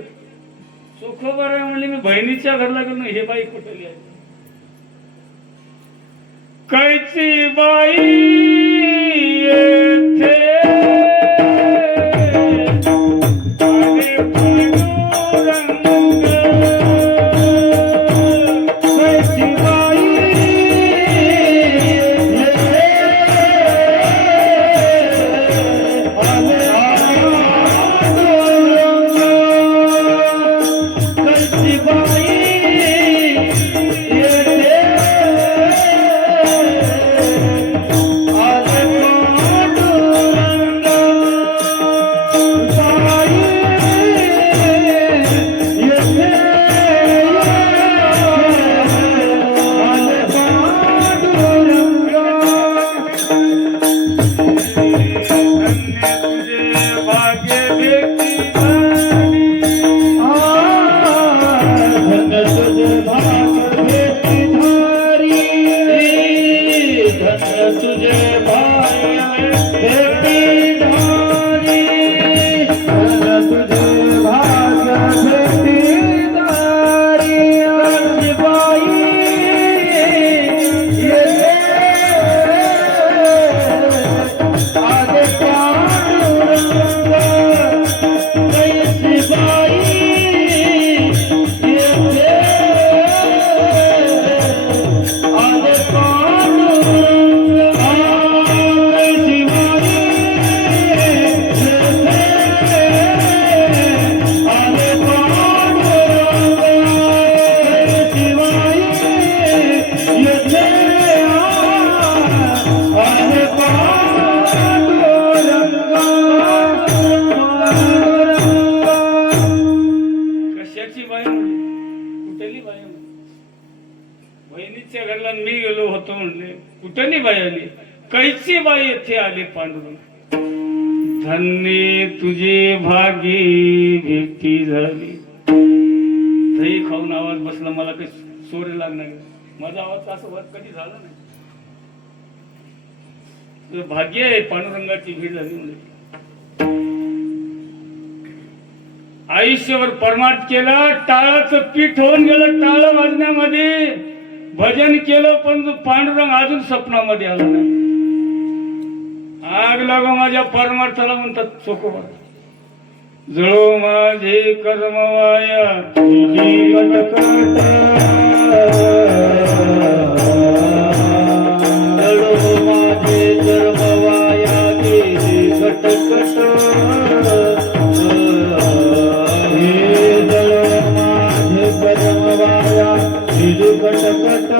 चोखोबार म्हणजे मी बहिणीच्या घरला गेलो हे बाई कुठली आहे कैची बाई येथे बहिणीच्या घरला मी गेलो होतो म्हणले कुठली बाई आली कैची बाई येथे आली पांडुरंग धन्य तुझी भागी भेटी झाली. दही खाऊन आवाज बसला मला काही सोरे लागणार माझा आवाज असं वाद कधी झाला नाही. तुझं भाग्य आहे पांडुरंगाची भेट झाली म्हणजे आई आयुष्यभर परमार्थ केला, टाळाचं पीठ होऊन गेलं टाळ वाजण्यामध्ये, भजन केलं पण पांडुरंग अजून स्वप्नामध्ये आला नाही. आग लागो माझ्या परमार्थाला म्हणतात चोखोबा. जळो माझे कर्म वाया तुझी कटकट, जळो माझे कर्म वाया गेली कटकट, हे जळो माझे कर्म वाया गेली कटकट,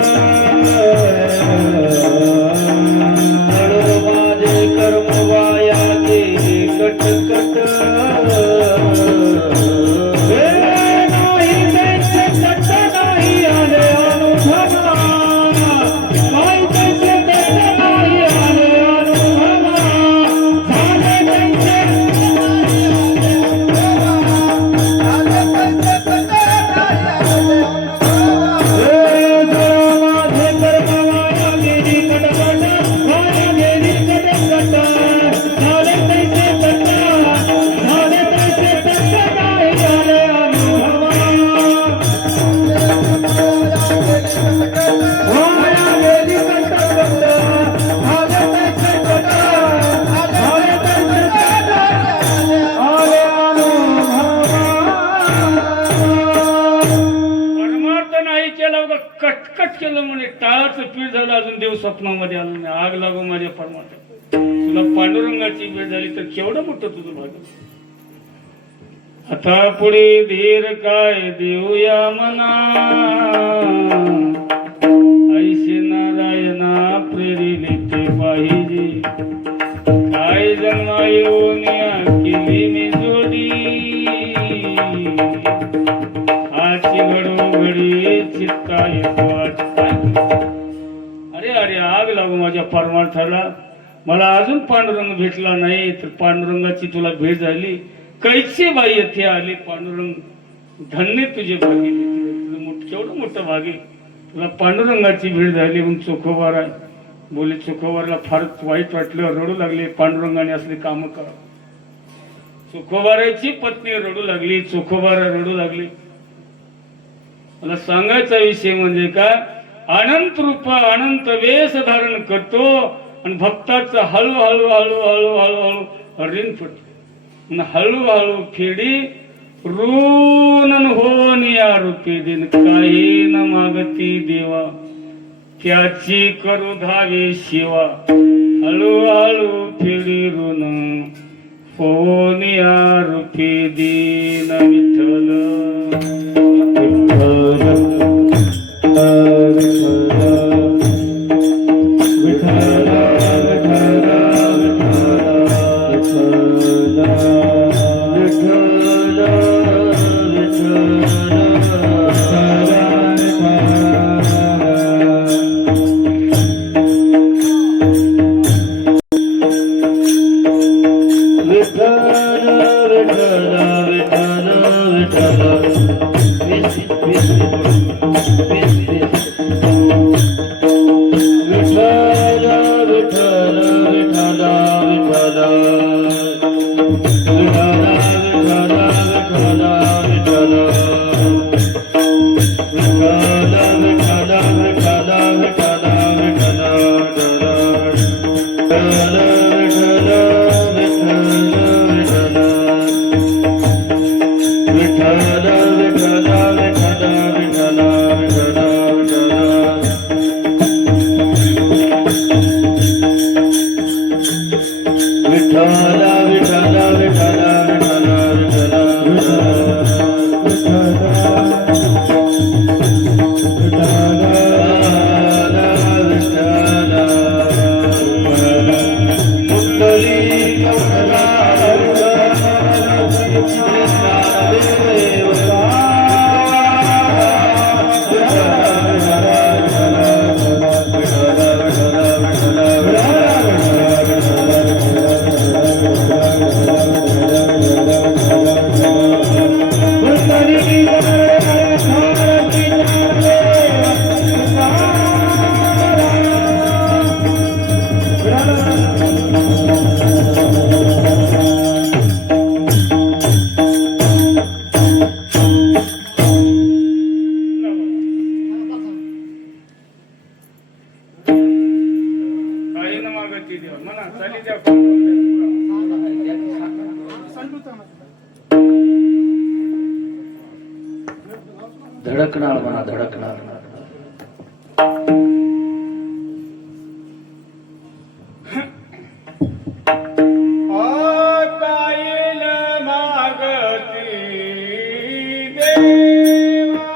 जळो माझे कर्म वाया गेली कटकट. कटकट केलं म्हणे, टाळाचं पीठ झालं, अजून देव स्वप्नामध्ये आला नाही. आग लागो माझ्या परमार्थ. तुला पांडुरंगाची भेट झाली तर केवढं मोठं तुझं भाग्य. आता पुढे धीर काय देऊया मना, ऐसे नारायणा प्रेरिले ते पाहिजे. काय जन्मा येऊन केली मी जोडी, आजची घडोघडी चित्ता येतो आज काय. अरे अरे आग लागू माझ्या परमार्थाला. मला अजून पांडुरंग भेटला नाही, तर पांडुरंगाची तुला भेट झाली. कैसे बाई येथे आले पांडुरंग, धन्य तुझे भागी. तुझं केवढं मोठं भागी, तुला पांडुरंगाची भेट झाली. म्हणून चोखोबार आहे बोले. चोखोबारला फारच वाईट वाटलं, रडू लागले. पांडुरंगाने असले कामं करा. चोखोबाराची पत्नी रडू लागली, चोखोबारा रडू लागली. मला सांगायचा विषय म्हणजे काय, अनंत रूप अनंत वेश धारण करतो आणि भक्ताचं हळूहळू हळूहळू हळूहळू ऋण फुट, हळूहळू फेडी ऋण होऊन या रूपी दिन. काही न मागती देवा, त्याची करू धावे शिवा. हळूहळू फेडी ऋण होऊन या रूपी दिन. विठ्ठल विठ्ठला विठ्ठला विठ्ठला धडकणार म्हणा धडकणार. पायल मागती देवा,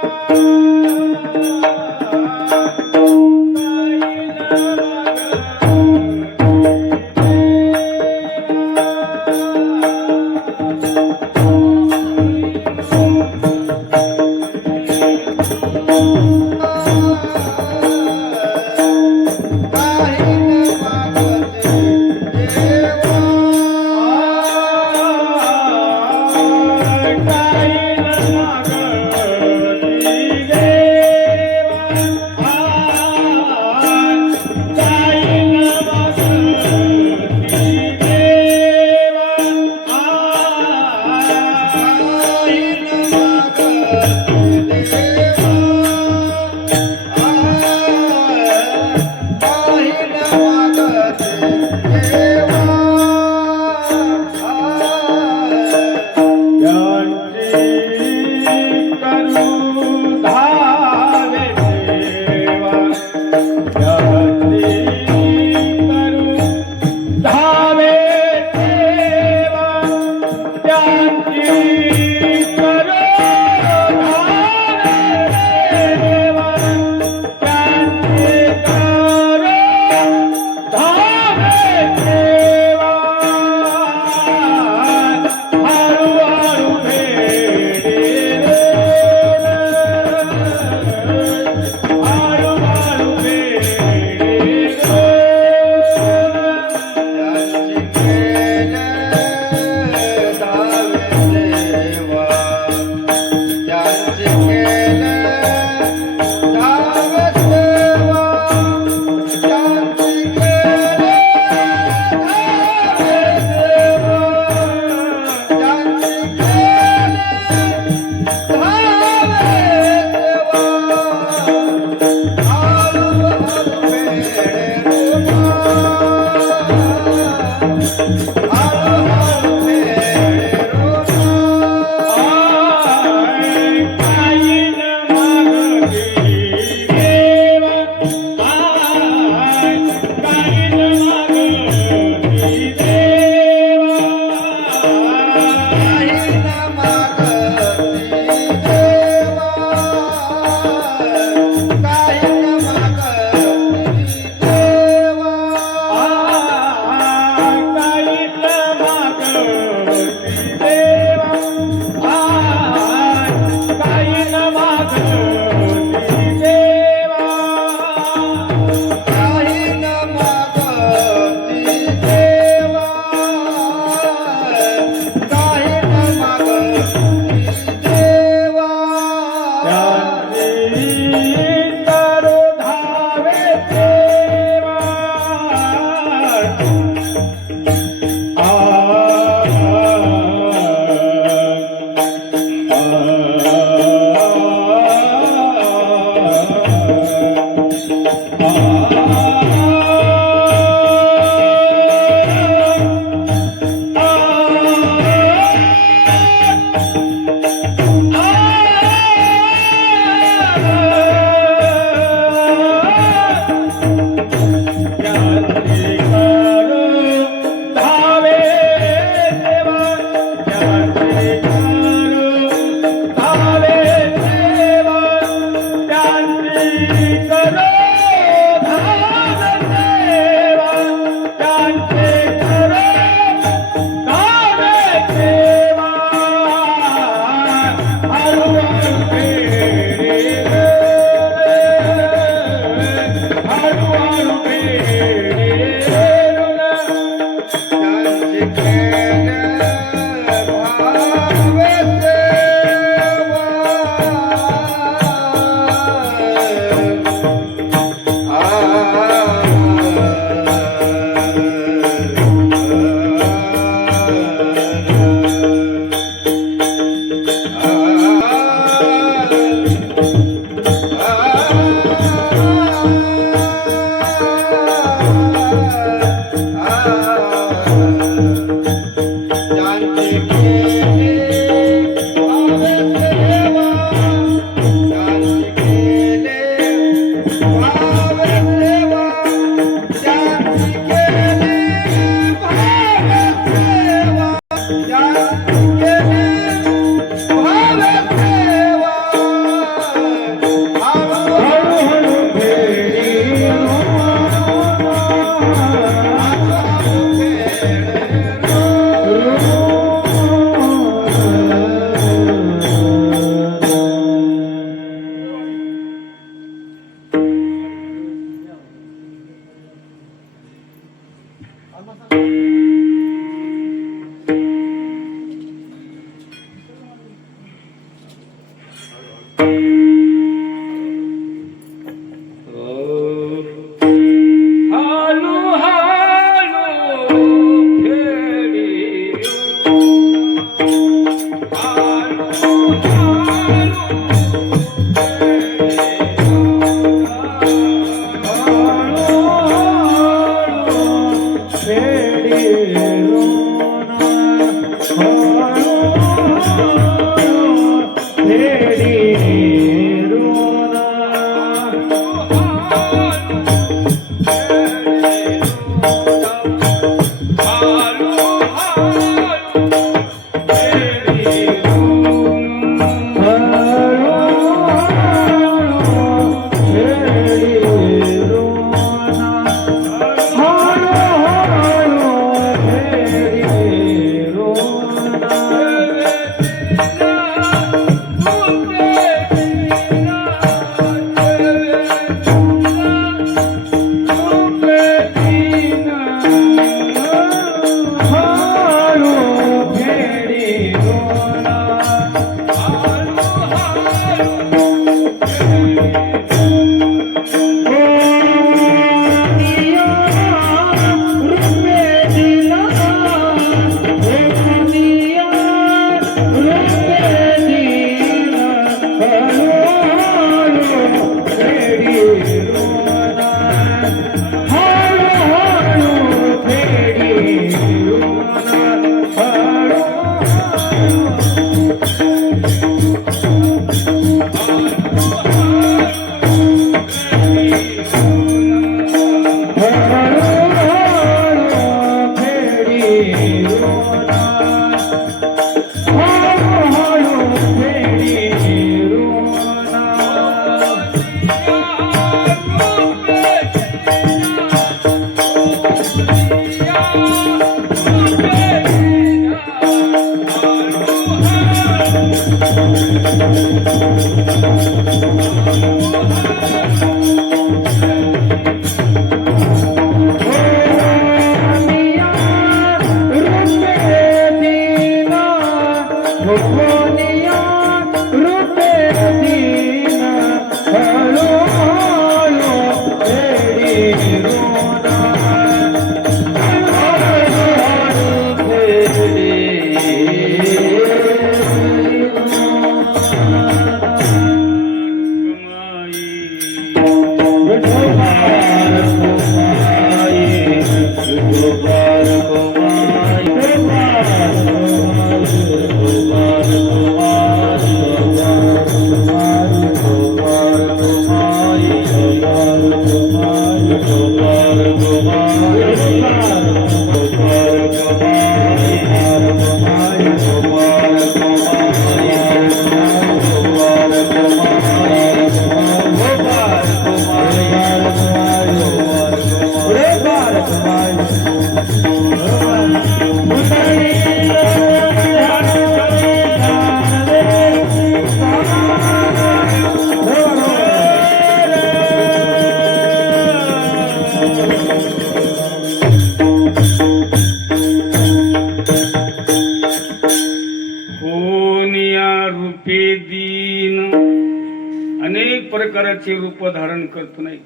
अनेक प्रकारचे रूप धारण करतो नाही.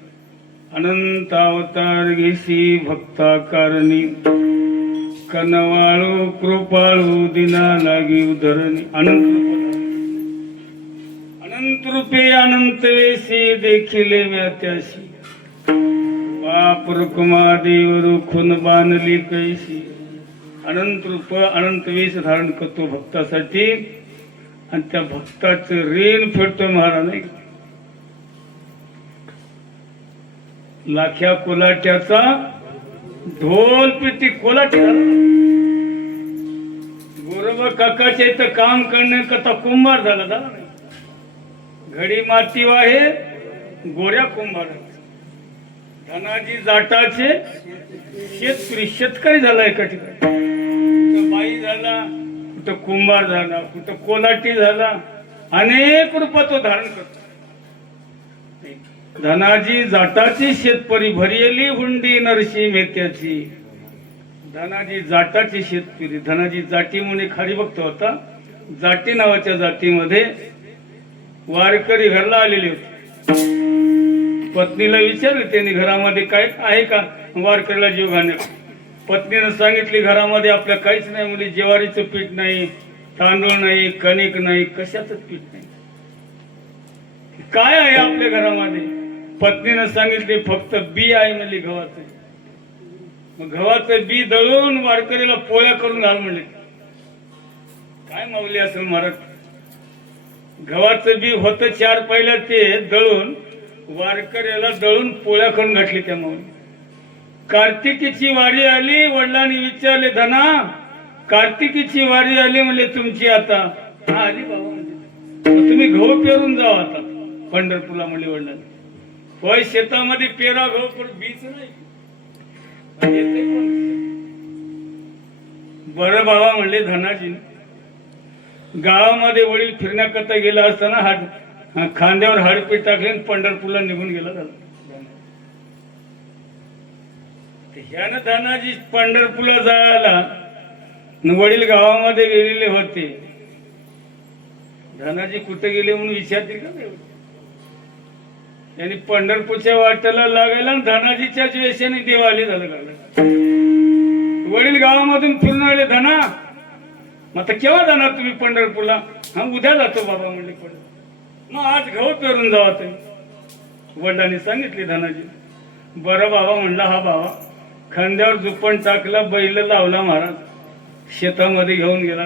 अनंत अवतार घेसी भक्ता कारणी कनवाळू कृपाळू दिना लागी उधरणी. अनंत रूपे अनंत वेसे देखील व्यात्याशी बाप रुक्मा देव रुखून बांधली कैसी अनंत रूप अनंत वेश धारण करतो भक्तासाठी आणि त्या भक्ताचं ऋण फेडतो महाराज नाही का? लाख्या कोलाट्याचा ढोल पिटी कोलाटी गोरोबा काकाच्या इथं काम करण्याकरता कुंभार झाला नाही. घडी माती आहे गोऱ्या कुंभार. धनाजी जाटाचे शेतकरी झाला एका ठिकाणी. कुठं बाई झाला, कुठं कुंभार झाला, कुठं कोलाटी झाला. अनेक रूपात तो धारण करतो. धनाजी जाटाची शेतपरी भरियली हुंडी नरशी मेत्याची. धनाजी जाटाची शेतकरी. धनाजी जाटी म्हणून एक हरिभक्त होता. जाटी नावाच्या जातीमध्ये वारकरी घरला आलेले होते. पत्नीला विचारले त्यांनी घरामध्ये काय आहे का वारकरीला जीव घालणे. पत्नीनं सांगितली घरामध्ये आपल्या काहीच नाही. म्हणजे ज्वारीचं पीठ नाही, तांदूळ नाही, कणिक नाही, कशाचंच पीठ नाही. काय आहे आपल्या घरामध्ये? पत्नीनं सांगितले फक्त बी आहे म्हणली गव्हाचं. मग गव्हाचं बी दळून वारकरीला पोळ्या करून घाल म्हणले. काय माऊली असेल महाराज. गव्हाचं बी होतं 4 पहिल्या ते दळून वारकऱ्याला दळून पोळ्या करून घातली त्या माऊली. कार्तिकीची वारी आली. वडिलांनी विचारले धना कार्तिकीची वारी आली म्हणले तुमची आता. हा आली बाबा म्हणजे तुम्ही गहू पेरून जावा आता पंढरपूरला म्हणले वडिलांनी. होय शेतामध्ये पेरा गहू पण बीच नाही. बरं बाबा म्हणले धनाजी. गावामध्ये वडील फिरण्याकरता गेला असताना खांद्यावर हाडपीठ टाकले पंढरपूरला निघून गेला. ह्यानं धनाजी पंढरपूरला जायला वडील गावामध्ये गेलेले होते. धनाजी कुठे गेले म्हणून विचारतील का नाही. त्यांनी पंढरपूरच्या वाटेला लागायला धनाजीच्याच वेशाने दिवाळी झालं. वडील गावामधून फिरून आले. धना मग आता केव्हा जाणार तुम्ही पंढरपूरला? हा उद्या जातो बाबा म्हणले. मग आज गहू पेरून जावा तुम्ही. वडिलांनी सांगितले धनाजी. बरं बाबा म्हणला. हा बाबा खांद्यावर झुपण टाकला, बैल लावला, महाराज शेतामध्ये घेऊन गेला.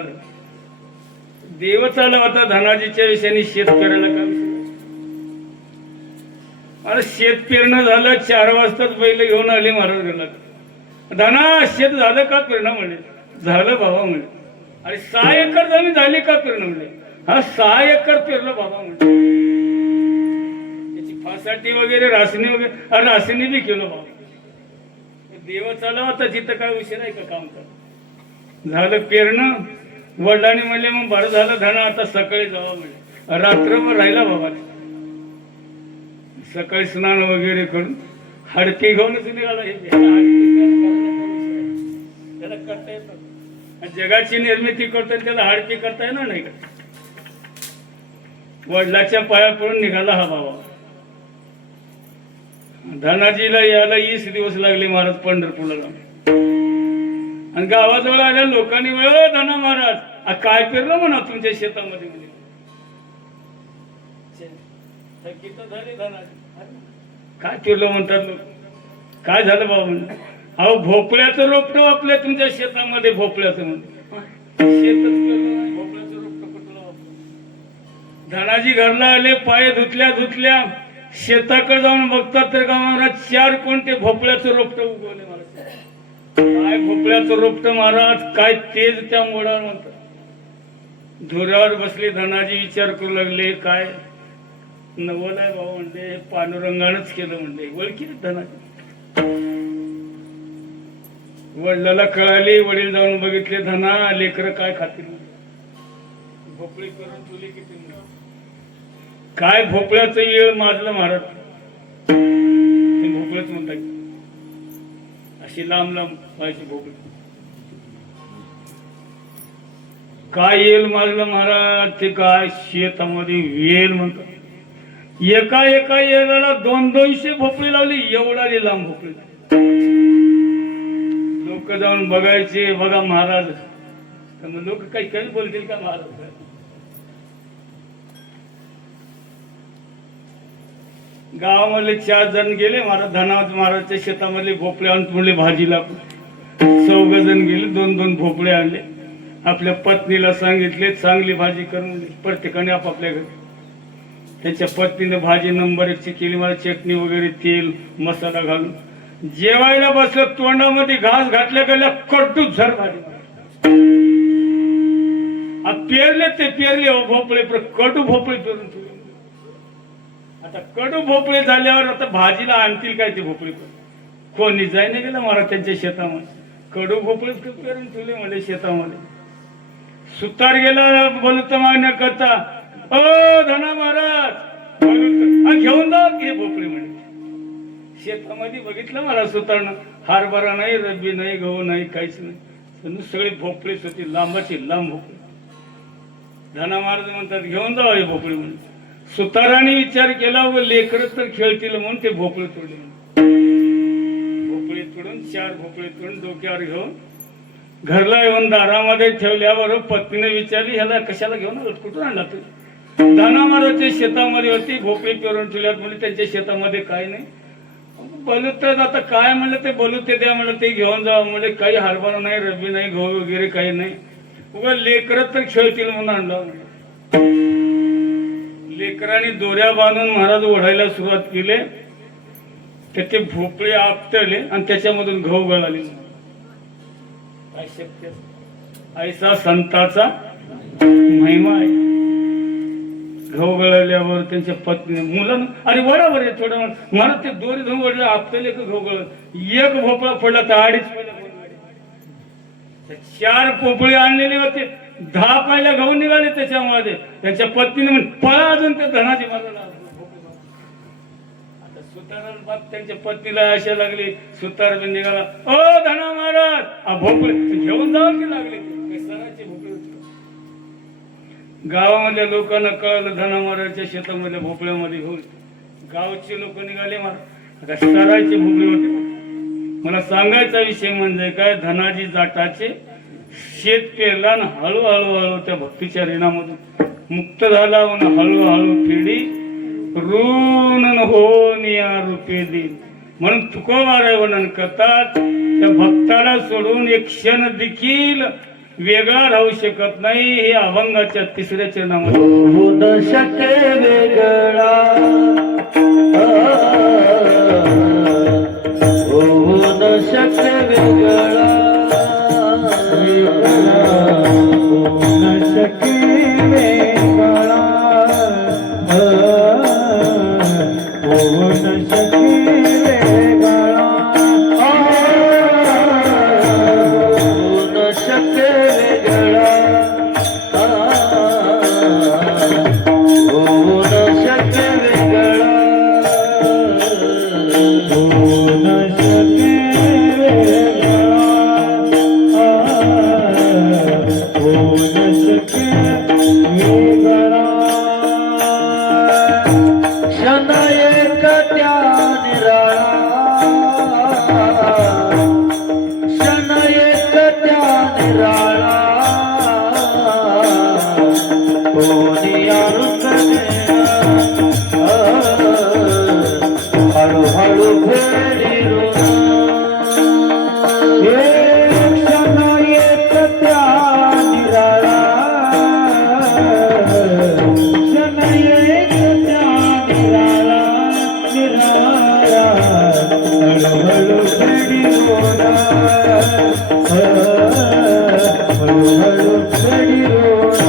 देव चाला होता धनाजीच्या विषयाने. शेत पेरायला का अरे शेत पेरणं झालं 4 वाजताच बैल घेऊन आले महाराज गेला. धना शेत झालं का पेरणं म्हणले. झालं बाबा म्हणले. अरे 6 एकर जमीन झाली का पेरणं म्हणले. हा 6 एकर पेरलं बाबा म्हणले. त्याची फासाठी वगैरे रासणी वगैरे रासणी बी केलं बाबा. देव चालव आता तिथं काय विषय नाही का काम कर. झालं पेरणं. वडिलांनी म्हणले मग बरं झालं धना आता सकाळी जावा म्हणजे. रात्रभर राहिला बाबा. सकाळी स्नान वगैरे करून हाडके घेऊनच निघाला. त्याला करता येतात. जगाची निर्मिती करतो त्याला हाडके करता येणार नाही का. वडिलाच्या पाया पडून निघाला हा बाबा. धनाजीला यायला 20 दिवस लागले महाराज पंढरपूरला जाऊन. आणि गावाजवळ आल्या लोकांनी वेळ धना महाराज काय पेरलं म्हणा तुमच्या शेतामध्ये म्हणजे. झाले धनाजी काय पेरलं म्हणतात लोक. काय झालं बाबा म्हणलं. अहो भोपळ्याचं रोपटं आपल्या तुमच्या शेतामध्ये. भोपळ्याचं म्हणजे शेतच पेरलं भोपळ्याचं रोपटं कुठलं वापरलं. धनाजी घरला आले. पाय धुतल्या शेताकडे जाऊन बघतात तर गावाला 4 कोणते भोपळ्याचं रोपटं उगवले महाराज. काय भोपळ्याचं रोपटं महाराज. काय तेज त्या मोडावर म्हणतात. धुऱ्यावर बसले धनाजी. विचार करू लागले काय नवल आहे बाबा म्हणते. पांडुरंगानच केलं म्हणते. ओळखी धनाजी. वडिलाला कळाली. वडील जाऊन बघितले. धना लेकर काय खातील. भोपळी करून तुली किती काय भोपळ्याचं येळ माजलं महाराज. ते भोपळ्याच म्हणतात. अशी लांब व्हायची भोपळी. काय येल माजलं महाराज. ते काय शेतामध्ये वेल म्हणतात. एका येळाला 200 भोपळी लावली. एवढाली लांब भोपळी. लोक जाऊन बघायचे. बघा महाराज. लोक काही बोलतील का महाराज. गावामधले 4 जण गेले महाराज. धनावत महाराजच्या शेतामधले भोपळे आणून म्हणले भाजीला. चव जण गेले, 2-2 भोपळे आणले, आपल्या पत्नीला सांगितले चांगली भाजी करून दे. प्रत्येकाने आपापल्या घरी. त्याच्या पत्नीने भाजी नंबर 1ची केली, मला चटणी वगैरे तेल मसाला घालून जेवायला बसलं. तोंडामध्ये घास घातल्या गेल्या कडूच झर भाजी. पेरले ते पेरले हो भोपळे, कडू भोपळे पेरून ठेवले. आता कडू भोपळे झाल्यावर आता भाजीला आणतील काय ते भोपळे? कोणी जायला गेला मला त्यांच्या शेतामध्ये, कडू भोपळे पेरून ठेवले मला शेतामध्ये. सुतार गेला बोलत मागण्या करता, ओ धना महाराज घेऊन जा हे भोपळे म्हणे. शेतामध्ये बघितलं मला सुतारनं, हरभरा नाही, रब्बी नाही, गहू नाही, काहीच नाही, सगळे भोपळेच होते, लांबाचे लांब भोपळे. धना महाराज म्हणतात घेऊन जा हे भोपळे म्हणे. सुताराने विचार केला व लेकर तर खेळतील म्हणून ते भोपळे तोडले. भोपळे तोडून 4 भोपळे तोडून डोक्यावर घेऊन घरला येऊन दारामध्ये ठेवल्यावर पत्नीने विचारली ह्याला कशाला घेऊन कुठून आणला तू? धना महाराजच्या शेतामध्ये होती, भोपळे पेरून ठेवल्यात म्हणजे त्यांच्या शेतामध्ये काय नाही. बलूत आता काय म्हणलं ते बलूत ते द्या म्हणलं, ते घेऊन जावं म्हणजे काही हरभरा नाही, रब्बी नाही, गहू वगैरे काही नाही, उगा लेकर तर खेळतील म्हणून आणलं. लेकरांनी दोऱ्या बांधून महाराज ओढायला सुरुवात केली. त्याचे भोपळे आपटले आणि त्याच्यामधून गहू गळाले. काय शक्य? ऐसा संताचा महिमा आहे. गहू गळल्यावर त्यांच्या पत्नी मुलांना अरे बरोबर आहे थोडं मला ते दोरी धुवून ओढलं, आपटले का गहू गळ. एक भोपळा पडला तर 2.5 4 भोपळे आणलेले होते, 10 पायल्या गहू निघाले त्याच्यामध्ये. त्यांच्या पत्नीने म्हण पळा अजून त्या धनाची बाजूला. आता सुतार बाप त्यांच्या पत्नीला अशा लागली, सुतार बी निघाला, ओ धना महाराज भोपळे घेऊन जावं की लागले. सणाचे भोपळे होते. गावामधल्या लोकांना कळलं धना महाराजच्या शेतामधल्या भोपळ्यामध्ये घेऊन. गावचे लोक निघाले आता सरायचे भोपळे होते. मला सांगायचा विषय म्हणजे काय, धनाजी जाटाचे शेत पेरला आणि हळूहळू त्या भक्तीच्या ऋणामधून मुक्त झाला. हळूहळू पिढी ऋण होनिया रूपे देईल म्हणून तुकोबाराय वर्णन करतात. त्या भक्ताला सोडून एक क्षण देखील वेगळा राहू शकत नाही. हे अभंगाच्या 3ऱ्या चरणामध्ये होऊ न शके वेगळा, होऊ न शके वेगळा, होऊ न शके वेगळा, होऊ न शके वेगळा, होऊ न शके वेगळा, होऊ न शके वेगळा, होऊ न शके वेगळा, होऊ न शके वेगळा. क्षण एक त्या निराळा, क्षण एक त्या निराळा, कोणी आरुत हळूहळू फेरी ऋण. क्षण एक त्या निराळा, क्षण एक त्या निराळा, निराळा, हळूहळू फेरी ऋण, हळूहळू फेरी ऋण.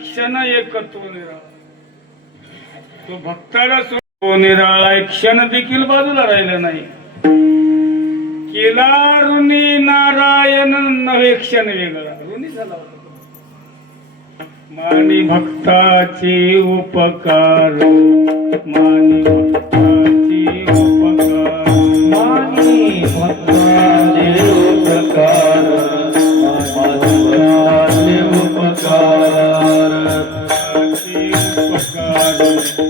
क्षण एकत्व निराळा. तो भक्ताला तो निराळा एक क्षण देखील बाजूला राहिला नाही. केला ऋणी नारायण नव्हे क्षण वेगळा. ऋणी झाला होता. मानी भक्ताची उपकार, मानी भक्ताची उपकार, मानी भक्ताचे उपकार, भक्ताचे उपकार,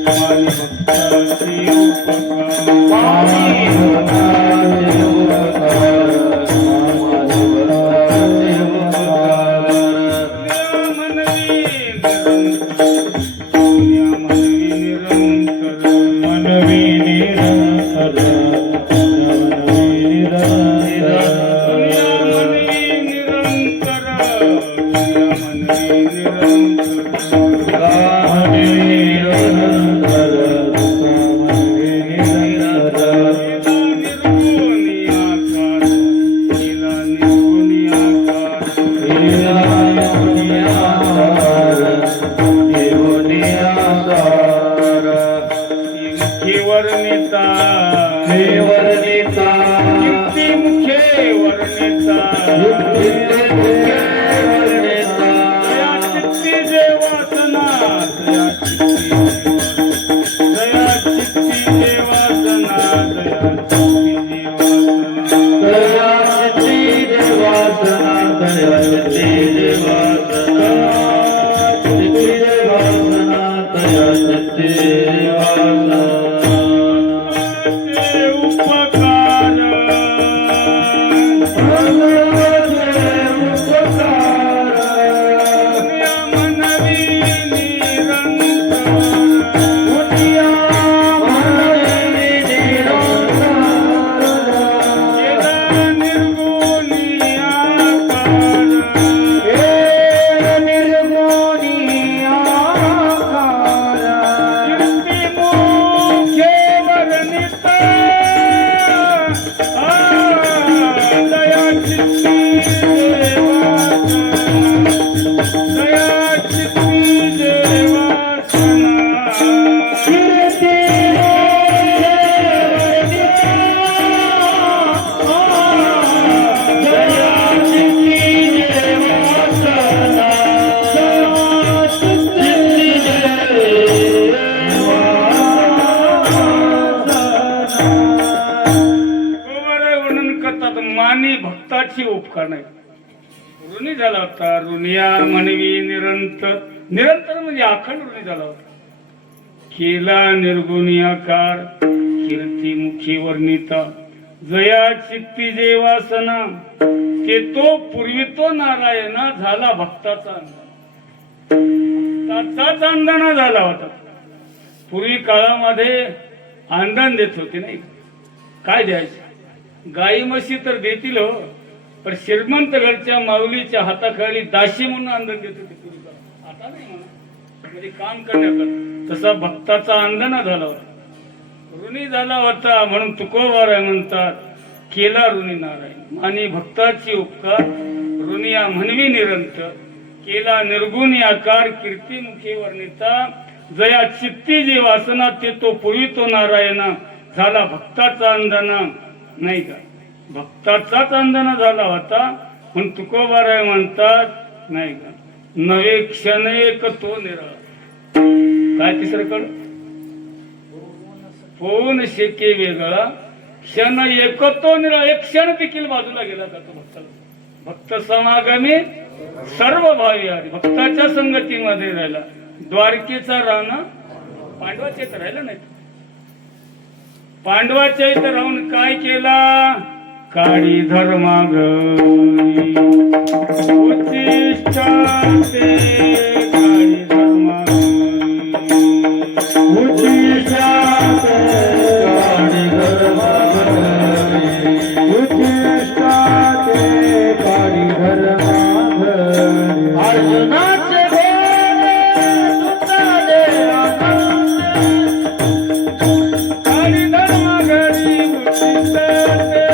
मानी भक्ताची उपकार, मानी भक्ताचे उपकार, भक्ताचे उपकार. मनवी निरंतर, मनवी वर्णिता वर्णिता कीर्ती मुखे वर्णिता, दया चित्ती जे वासना, दया चित्ती जे वासना, दया चित्ती जे वासना, दया चित्ती देवासना, चित्ती देवासना, दया चित्ती देवासना. उपकार मनवी मानी भक्ताची उपकार नाही. ऋणी झाला होता. ऋणिया म्हणवी निरंतर, निरंतर म्हणजे अखंड ऋणी झाला होता. केला निर्गुणी आकार, कीर्ती मुखी वर्णिता, जया चित्ती जे वासना, ते तो पूर्वी तो नारायणा झाला भक्ताचा अंधना. भक्ताचाच अंधना झाला होता. पूर्वी काळामध्ये अंधन देत होते नाही. काय द्यायचे? गाई म्हशी तर देतील हो, पण श्रीमंत घरच्या माऊलीच्या हाताखाली दाशी म्हणून अंधन देत होते पूर्वी. आता नाही म्हणा, म्हणजे काम करण्याकरता. तसा भक्ताचा अंधना झाला होता, ऋणी झाला होता. म्हणून तुकोबाराय म्हणतात, केला ऋणी नारायण. आणि भक्ताची उपकार, ऋणिया म्हणवी निरंतर, केला निर्गुणी आकार, कीर्ती मुखी वर्णिता, जया चित्ती जी वासना, ते तो पूर्वी तो नारायणा झाला भक्ताचा अंधना. नाही का? भक्ताचाच अंधना झाला होता. म्हणून तुकोबाराय म्हणतात, नाही का, नवे क्षण एक तो निराळा. काय तिसरं कळ? होऊन शेके वेगळा, क्षण एक तो निराळा. एक क्षण देखील बाजूला गेला जातो भक्ताला. भक्त समागमी सर्व भावी आले. भक्ताच्या संगतीमध्ये राहिला. द्वारकेचा राणा पांडवाच्या इथं राहिला नाही. पांडवाच्या इथं राहून काय केला? काळी धर्मा घरी उच्चिष्टाते, काळी धर्मा उच्चिष्टाते, काळी धर्मा घरी उच्चिष्टाते, काळी धर्मा घरी. अर्जुनाचे भोले सुताले काळी धर्मा घरी उच्चिष्टाते,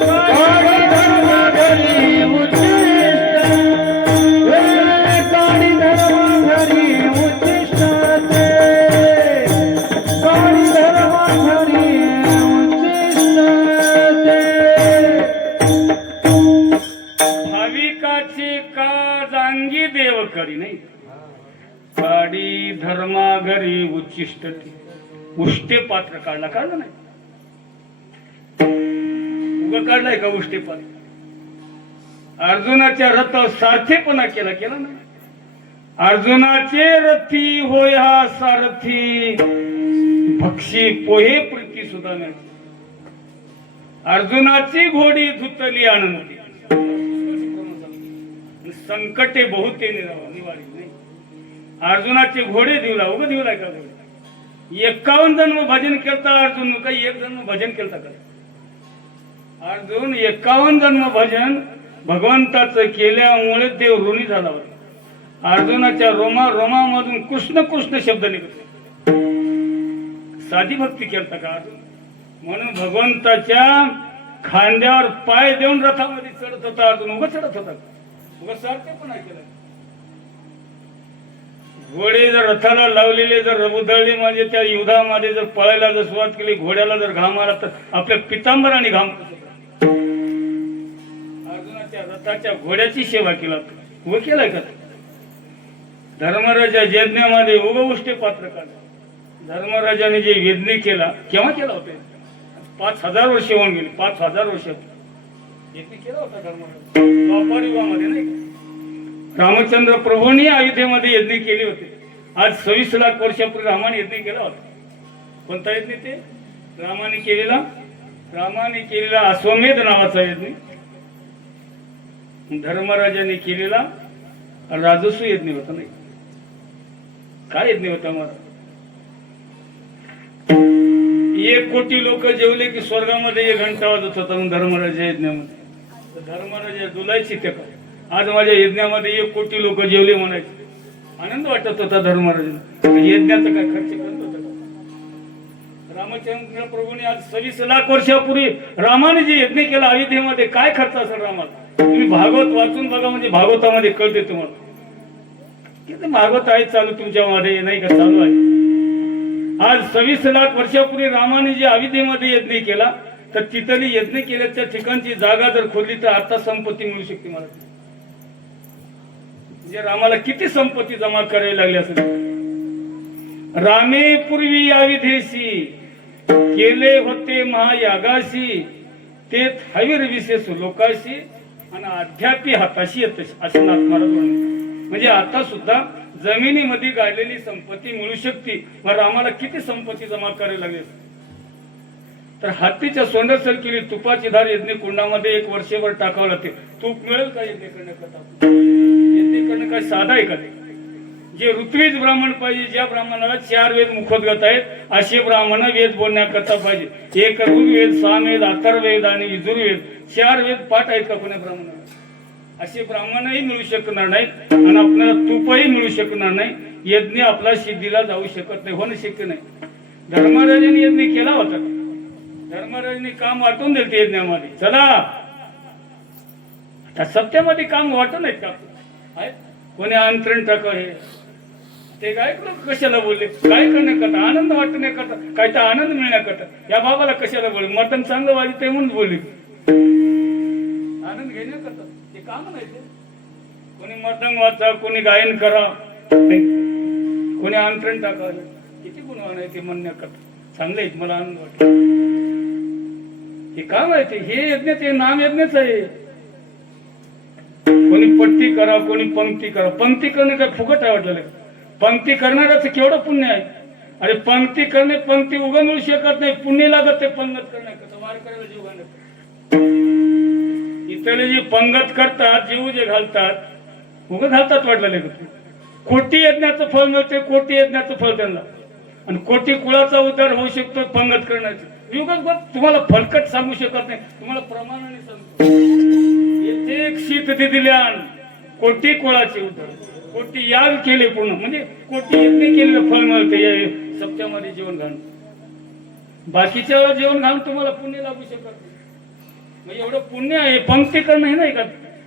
काळी धर्मा घरी उच्चिष्टाते, काळी काढी धर्मागरी उच्चिष्ट उष्टे पात्र काढला नाही उगा काढलाय का उष्टे पात्र अर्जुनाच्या रथावर सारथीपणा केला नाही अर्जुनाचे रथी होय हा सारथी भक्षी पोहे प्रीती सुद्धा नाही अर्जुनाची घोडी धुतली आनंदी संकटे बहुते निवारी नाही अर्जुनाचे घोडे दिवला उगा दिवलाय का 51 जन्म भजन केलता अर्जुन काही एक जन्म भजन केलता का अर्जुन 51 जन्म भजन भगवंताचं केल्यामुळे देव ऋणी झाला होता अर्जुनाच्या रोमामधून कृष्ण कृष्ण शब्द निघत साधी भक्ती केलता का अर्जुन म्हणून भगवंताच्या खांद्यावर पाय देऊन रथामध्ये चढत होता अर्जुन उगा चढत होता उगा सारखेपणा केला घोडे जर रथाला लावलेले जर उधळले म्हणजे त्या युद्धामध्ये जर पळायला जर सुरुवात केली घोड्याला जर घाम आला तर आपल्या पितांबराने घाम अर्जुनाच्या रथाच्या घोड्याची सेवा केला उभं केलाय का धर्मराजा यज्ञामध्ये उभं उष्टे पात्र काढलं धर्मराजाने जे यज्ञ केला केव्हा केला होता 5000 वर्ष होऊन गेली 5000 वर्ष यज्ञ केला होता धर्मराजा द्वापार युगामध्ये नाही रामचंद्र प्रभूंनी अयोध्येमध्ये यज्ञ केले होते आज 26 लाख वर्षापूर्वी रामाने यज्ञ केला होता कोणता यज्ञ ते रामाने केलेला अश्वमेध नावाचा यज्ञ धर्मराजाने केलेला राजस्व यज्ञ होता नाही काय यज्ञ होता मला 1 कोटी लोक जेवले की स्वर्गामध्ये 1 घंटा वाजत होता म्हणून धर्मराजा यज्ञामध्ये धर्मराजा डुलायची ते काय आज माझ्या यज्ञामध्ये 1 कोटी लोक जेवले म्हणायचे आनंद वाटत होता धर्मराजाला यज्ञाचा काय खर्च करत होता रामचंद्र प्रभूने आज 26 लाख वर्षापूर्वी रामाने जे यज्ञ केला अयोध्येमध्ये काय खर्च असेल रामाला तुम्ही भागवत वाचून बघा म्हणजे भागवतामध्ये कळते तुम्हाला किती भागवत आहे चालू तुमच्यामध्ये नाही का चालू आहे आज 26 लाख वर्षापूर्वी रामाने जे अयोध्येमध्ये यज्ञ केला तर तिथली यज्ञ केल्याच्या ठिकाणची जागा जर खोदली तर आता संपत्ती मिळू शकते मला म्हणजे रामाला किती संपत्ती जमा करावी लागली असेल रामे पूर्वी अयोध्येशी केले होते महायागाशी ते हवीर विशेष लोकाशी आणि अध्यापी हाताशी येत असे नाथ महाराज म्हणजे आता सुद्धा जमिनीमध्ये गाडलेली संपत्ती मिळू शकते मग रामाला किती संपत्ती जमा करावी लागेल तर हत्तीच्या सोंडसर केली तुपाची धार यज्ञ कुंडामध्ये 1 वर्षभर टाकावं लागते तूप मिळेल का यज्ञ करण्याकरता यज्ञ करणं काय साधा आहे का ते जे ऋत्विज ब्राह्मण पाहिजे ज्या ब्राह्मणाला 4 वेद मुखोद्गत आहेत असे ब्राह्मण वेद बोलण्याकरता पाहिजे 1 ऋग्वेद सामवेद अथर्ववेद आणि यजुर्वेद 4 वेद पाठ आहेत का कोण्या ब्राह्मणाला असे ब्राह्मणही मिळू शकणार नाही आणि आपल्याला तूपही मिळू शकणार नाही यज्ञ आपला सिद्धीला जाऊ शकत नाही होणं शक्य नाही धर्मराजाने यज्ञ केला होता धर्मराजाने काम वाटून दिले यज्ञामध्ये चला आता सत्यामध्ये काम वाटून आहेत का कोणी आंतरण टाक हे ते काय कशाला बोलले काय करण्याकरता आनंद वाटण्याकरता काय तर आनंद मिळण्याकरता या बाबाला कशाला बोलले मटण चांगलं वाजले ते म्हणून बोलले आनंद घेण्याकरता ते काम नाही ते कोणी मर्दंग वाचा कोणी गायन करा कोणी आंतरण टाका किती गुणवान आहे ते म्हणण्याकरता चांगलं आहे मला आनंद वाटतो हे काम आहे ते हे यज्ञ ते नाम यज्ञच आहे कोणी पट्टी करा कोणी पंक्ती करा पंक्ती करणे काय फुकट आहे वाटलेलं पंक्ती करणाऱ्याचं केवढं पुण्य आहे अरे पंक्ती करणे पंक्ती उगा मिळू शकत नाही पुण्य लागत ते पंगत करण्याकरता वार करायला जीव घालत इथले जे पंगत करतात जीव जे घालतात उगा घालतात वाटलेले कोटी यज्ञाचं फळ मिळते कोटी यज्ञाचं फळ त्यांना आणि कोटी कुळाचा उद्धार होऊ शकतो पंगत करण्याचं युगात तुम्हाला फलकट सांगू शकत नाही तुम्हाला प्रमाणाने सांगतो येथे एक शीत दिल्यान कोटी कुळाचे उद्धार कोटी याग केले पूर्ण म्हणजे कोटी यज्ञ केलेलं फळ मिळते सप्त्यामध्ये जेवण घालून बाकीच्या जेवण घालून तुम्हाला पुण्य लागू शकत नाही म्हणजे एवढं पुण्य आहे पंक्ती करणं हे नाही का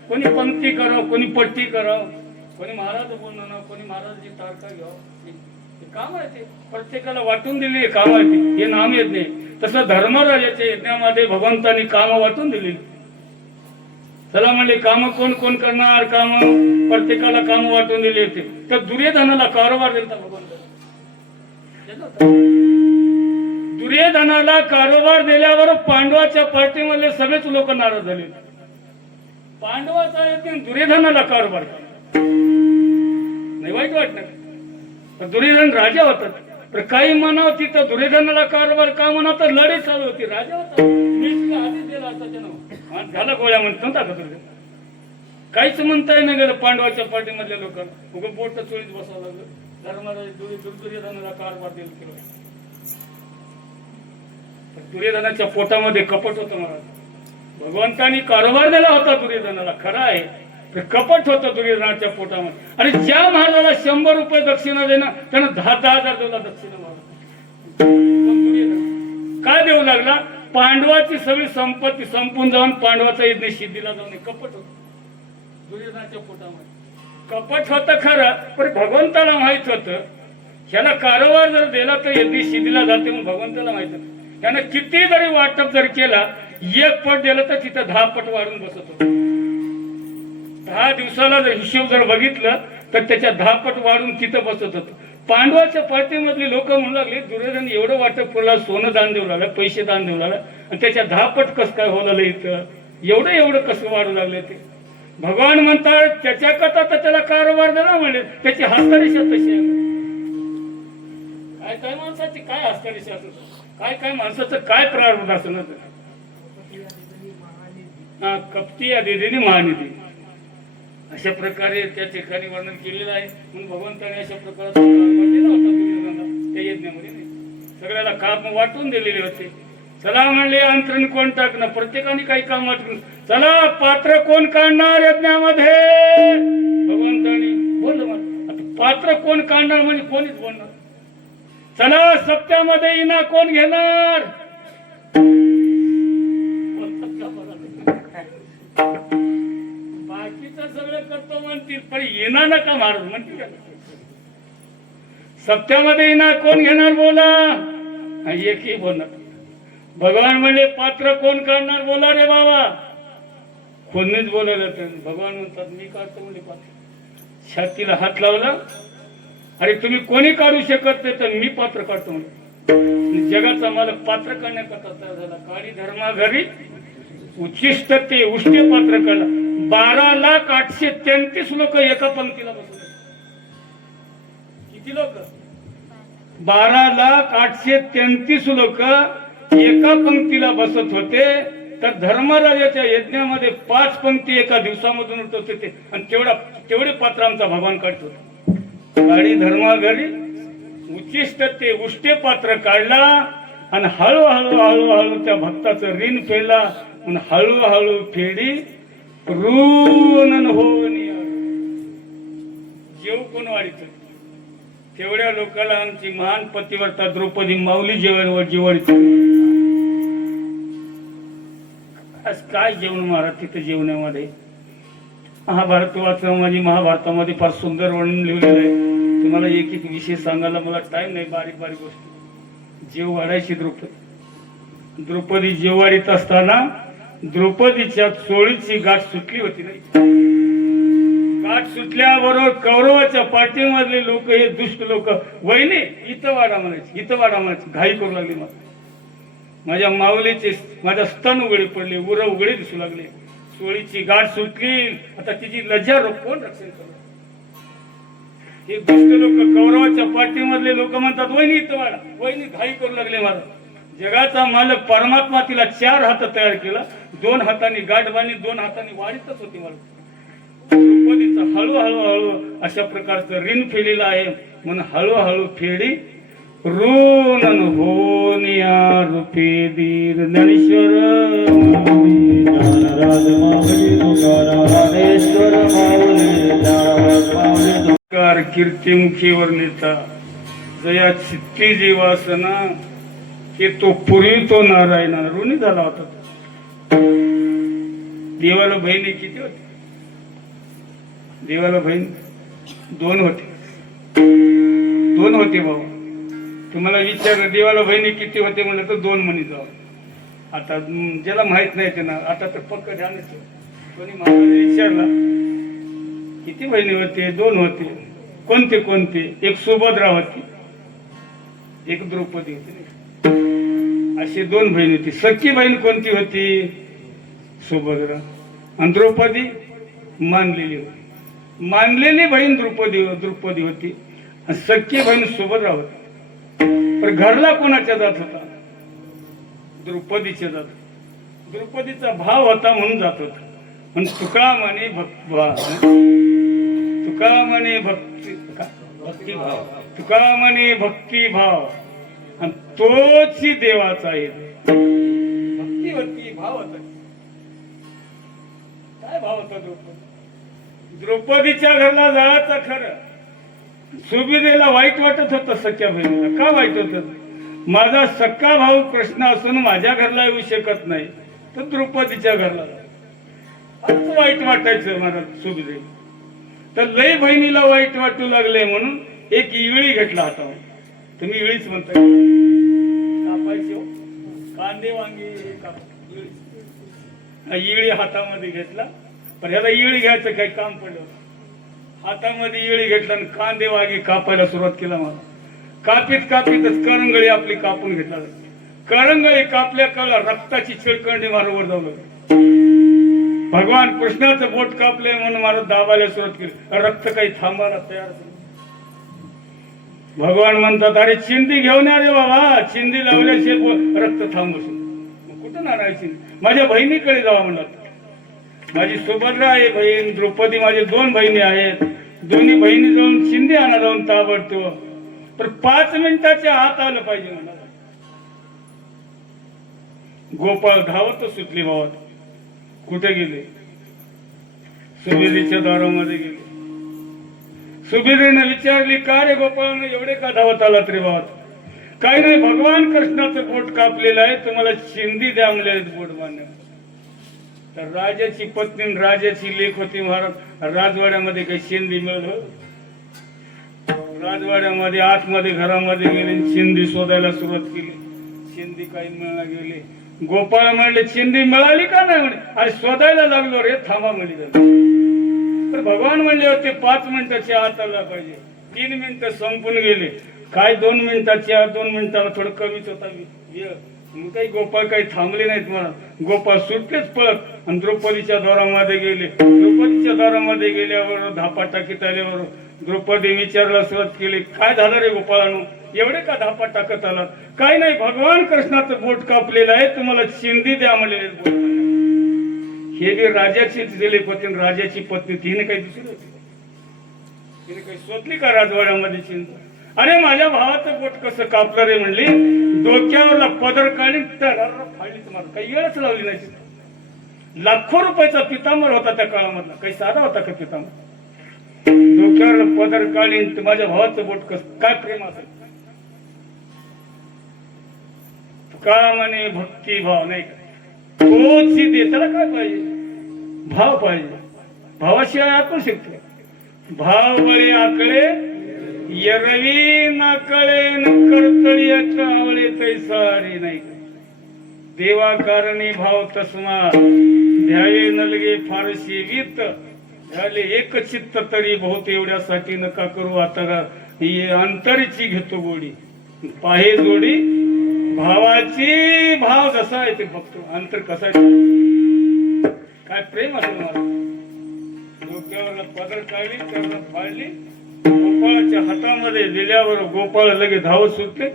कोणी पंक्ती करावं कोणी पट्टी करावं कोणी महाराज बोलणं कोणी महाराजची तारखा घ्यावं हे काम आहे ते प्रत्येकाला वाटून दिले काम आहे ते हे नाम यज्ञ तसं धर्मराजाच्या यज्ञामध्ये भगवंतांनी काम वाटून दिलेली चला म्हणले काम कोण कोण करणार, काम प्रत्येकाला काम वाटून दिले होते. तर दुर्योधनाला कारोबार दिला भगवंताने. दुर्योधनाला कारोबार दिल्यावर पांडवाच्या पार्टीमधले सगळेच लोक नाराज झाले. पांडवाचा येते दुर्योधनाला कारोबार नाही वाईट वाटणार. दुर्योधन राजा होता. तर काही म्हणावं तिथं दुर्योधनाला कारभार का म्हणावं तर लढाई चालू होती. राजा होता. नीटला आदेश दिला असता त्यानं. झाला गोळ्या म्हणतो ना दुर्योधन. काहीच म्हणता नाही गेलं पांडवाच्या पाठीमधल्या लोकांना. उगा बोट चोळीत बसावं लागलं. धर्मराज दुर्योधनाला कारभार दिला. दुर्योधनाच्या पोटामध्ये कपट होतं महाराज. भगवंतानी कारभार दिला होता दुर्योधनाला, खरं आहे. तर कपट होतं दुर्योधनाच्या पोटामध्ये. आणि ज्या महाराजाला 100 रुपये दक्षिणा देणं त्यानं 10,000 दिला दक्षिणा. दुर्योधन काय देऊ लागला? पांडवाची सगळी संपत्ती संपून जाऊन पांडवाचा यज्ञ सिद्धीला जाऊन कपट होत दुर्योधनाच्या पोटामध्ये. कपट होतं खरं, पण भगवंताला माहित होतं ह्याला कारोबार जर दिला तर यज्ञ सिद्धीला जाते म्हणून भगवंताला माहित होतं. त्यानं किती जरी वाटप जर केला, 1 पट दिलं तर तिथं 10 पट वाढून बसत होत. 10 दिवसाला जर हिशोब जर बघितलं तर त्याच्या 10 पट वाढून तिथं बसत होत. पांडवाच्या पार्टीमधली लोक म्हणू लागले दुर्योधन एवढं वाटप केला, सोनं दान देऊ लागला, पैसे दान देऊ लागला, आणि त्याच्या 10 पट कसं काय होलं इथं, एवढं कसं वाढू लागले ते. भगवान म्हणतात त्याच्या कथा तर त्याला कारोबार दिला म्हणजे त्याची हस्तरेषा तशी आहे. काय माणसाची काय हस्तरेषा असत, काय माणसाचं काय प्रारंभ असं. कपटी आदिनी महानिधी अशा प्रकारे त्या ठिकाणी वर्णन केलेलं आहे. म्हणून भगवंताने अशा प्रकारे दिला होता दुर्योधनाला त्या यज्ञामध्ये. सगळ्याला काम वाटून दिलेले होते. चला म्हणले अंतरण कोण टाकणं, प्रत्येकाने काही काम वाटून. चला पात्र कोण काढणार यज्ञामध्ये, भगवंताने बोललं. आता पात्र कोण काढणार म्हणजे कोणीच बोलणार. चला सप्त्यामध्ये इना कोण घेणार, बाकीचं सगळं करतो म्हणतील पण येणार नका महाराज म्हणतील. सप्त्यामध्ये इना कोण घेणार बोला, एकही बोलणार. भगवान म्हणले पात्र कोण काढणार बोला रे बाबा, कोणीच बोलायला. भगवान म्हणतात मी काढतो म्हणजे पात्र. छातीला हात लावला, अरे तुम्ही कोणी काढू शकत नाही तर मी पात्र काढतो म्हणजे. जगाचा मालक पात्र काढण्याकरता तयार झाला. काळी धर्मा घरी उच्चिष्ट ते उष्टे पात्र काढला. 12,833 लोक एका पंक्तीला बसत. किती लोक? 12,833 लोक एका पंक्तीला बसत होते. तर धर्मराजाच्या यज्ञामध्ये 5 पंक्ती एका दिवसामधून उठत होते. आणि तेवढे पात्र आमचा भगवान काढत होता. काळी धर्माघरी उच्चिष्ट ते उष्टे पात्र काढला आणि हळूहळू त्या भक्ताचं ऋण फेडला. आणि हळूहळू फेडी ऋण होऊन जेव कोण वाढीत. तेवढ्या लोकांना आमची महान पतिव्रता द्रौपदी माऊली जेवण आज काय जेवण महाराज तिथे जेवणामध्ये. महाभारत वाचन माझी महाभारतामध्ये फार सुंदर वर्णन लिहिलेलं आहे. तुम्हाला एक विषय सांगायला मला टाइम नाही. बारीक गोष्टी. जेव वाढायची द्रौपदी जेव वाढीत असताना द्रौपदीच्या चोळीची गाठ सुटली होती नाही. गाठ सुटल्याबरोबर कौरवाच्या पाठीमधले लोक, हे दुष्ट लोक, वहिनी इथं वाडा म्हणायची घाई करू लागली. माझ्या माऊलीचे माझ्या स्तन उघडे पडले, उर उघडे दिसू लागले. चोळीची गाठ सुटली. आता तिची लज्जा कोण रक्षण करणार. हे दुष्ट लोक कौरवाच्या पाठीमधले लोक म्हणतात वहिनी इथं वाडा. वहिनी घाई करू लागले. मला जगाचा मालक परमात्मा तिला 4 हात तयार केला. 2 हातांनी गाठ बांधली, 2 हातांनी वाढीतच होती. मला द्रौपदीचं हळूहळू अशा प्रकारचं ऋण फेलेलं आहे. म्हणून हळूहळू फेडी ऋण होनिया रूपे दीर ज्ञानेश्वर कीर्तिमुखी वर्णिता जया चित्ती जीवासना की तो पूर्वी तो नारायण ऋणी झाला होता. देवाला बहिणी किती होती? देवाला बहीण 2 होते. 2 होते बाबा. तुम्हाला विचारलं देवाला बहिणी किती होते म्हणलं तर 2 म्हणी जाऊ. आता ज्याला माहित नाही ते ना, आता तर पक्क ध्यान. कोणी महाराज विचारला किती बहिणी होते? 2 होते. कोणते कोणते? एक सुभद्रा होती, एक द्रौपदी होती. अशी 2 बहिणी होती. सख्खी बहीण कोणती होती? सुभद्रा. आणि द्रौपदी मानलेली होती. मानलेली बहीण द्रौपदी होती आणि सख्खी बहीण सुभद्रा होती. पण घरला कोणाच्या जात होता? द्रौपदीच्या जात. द्रौपदीचा भाव होता म्हणून जात होता. पण तुका म्हणे तुका म्हणे भक्तिभाव, तुका म्हणे भक्तिभाव, आणि तोच देवाचा आहे. भक्ती होती, भाव होता. काय भाव होता द्रौपदीच्या घरला जायचं खरं. सुभद्रेला वाईट वाटत होतं सख्या बहिणीला. का वाईट होत? माझा सख्खा भाऊ कृष्ण असून माझ्या घरला येऊ शकत नाही, तर द्रौपदीच्या घरला असं वाईट वाटायचं मला सुभद्रे. तर लय बहिणीला वाईट वाटू लागले म्हणून एक इळी घेतला हातावर. तुम्ही इळीच म्हणताय. कापायची हो. कांदे वांगे इळी हातामध्ये घेतला. पण ह्याला इळी घ्यायचं काही काम पडलं. हातामध्ये इळी घेतला आणि कांदे वांगे कापायला सुरुवात केला. मला कापीतच करंगळी आपली कापून घेतला. करंगळी कापल्या कळला रक्ताची चिळकंडी मारोवर जाऊ लागली. भगवान कृष्णाचं बोट कापले म्हणून मारत दाबायला सुरुवात केली. रक्त काही थांबायला तयार झालं. भगवान म्हणतात, अरे चिंदी घेऊन या रे बाबा. चिंदी लावल्याशिवाय रक्त थांबू शकतो. कुठं आणायची? माझ्या बहिणीकडे जावा म्हणतात. माझी सुभद्रा आहे बहीण, द्रौपदी माझी 2 बहिणी आहेत. दोन्ही बहिणी जाऊन चिंदी आणा जाऊन ताबडतोब. पण 5 मिनिटाच्या आत आलं पाहिजे म्हणा. गोपाळ धावत सुटली भावात. कुठे गेले? सुभद्रेच्या दारामध्ये गेले. सुभद्रेने विचारली, का रे गोपाळाने एवढे का धावत आलात रे भावात? काही नाही, भगवान कृष्णाचं बोट कापलेलं आहे, तुम्हाला चिंदी द्या म्हणले बोट बांधण्या. तर राजाची पत्नी राजाची लेख होती महाराज. राजवाड्यामध्ये काही चिंदी मिळत? राजवाड्यामध्ये आतमध्ये घरामध्ये गेले, चिंदी शोधायला सुरुवात केली. चिंदी काही मिळणार गेले. गोपाळ म्हणले, चिंदी मिळाली का नाही? म्हणे, अरे शोधायला लागलो रे, थांबा म्हणले. तर भगवान म्हणले होते 5 मिनिटाच्या आत आला पाहिजे. 3 मिनिटं संपून गेले. काय 2 मिनिटाच्या आत? 2 मिनिटाला थोडं कमीच होता. काही गोपाळ काही थांबले नाहीत मला. गोपाळ सुटलेच पळत आणि द्रौपदीच्या दारामध्ये गेले. द्रौपदीच्या दारामध्ये गेल्यावर धापा टाकीत आल्यावर द्रौपदी विचारायला सुरुवात केली, काय झालं रे गोपाळानो, एवढे का धापा टाकत आलात? काय नाही, भगवान कृष्णाचं बोट कापलेलं आहे, तुम्हाला चिंदी द्या म्हणले. हे बी राजाचीच दिली पत्नी. राजाची पत्नी तिने काही दुसरी होती? तिने काही शोधली का राजवाड्यामध्ये चिंता? अरे माझ्या भावाचं बोट कसं कापलं रे म्हणली. डोक्यावरला पदर काढली फाळली. तुम्हाला काही वेळच लावली नाही. लाखो रुपयाचा पितांबर होता त्या काळामधला. काही साधा होता का पितांबर? डोक्यावर पदर काढली. माझ्या भावाचं बोट कसं? काय प्रेम असेल? तुका म्हणे भक्तिभाव नाही का? तोच दे. त्याला काय पाहिजे? भाव पाहिजे. भावाशिवाय आपण शिकतो. भाव बळे आकळे यरवी नाकळे कर्तळी आवळे तैसारी नाही. देवा कारणी भाव तस्मा द्यावे नलगे फारशी वीत झाले एक चित्त तरी बहुत. एवढ्यासाठी नका करू आता अंतरीची घेतो गोडी. पाहे जोडी भावाची. भाव जसा आहे ते बघतो. अंतर कसा आहे? काय प्रेम असेल मला. डोक्यावर पदर काढली, त्यावर फाळली. गोपाळाच्या हातामध्ये दिल्यावर गोपाळ लगे धावत सुटले.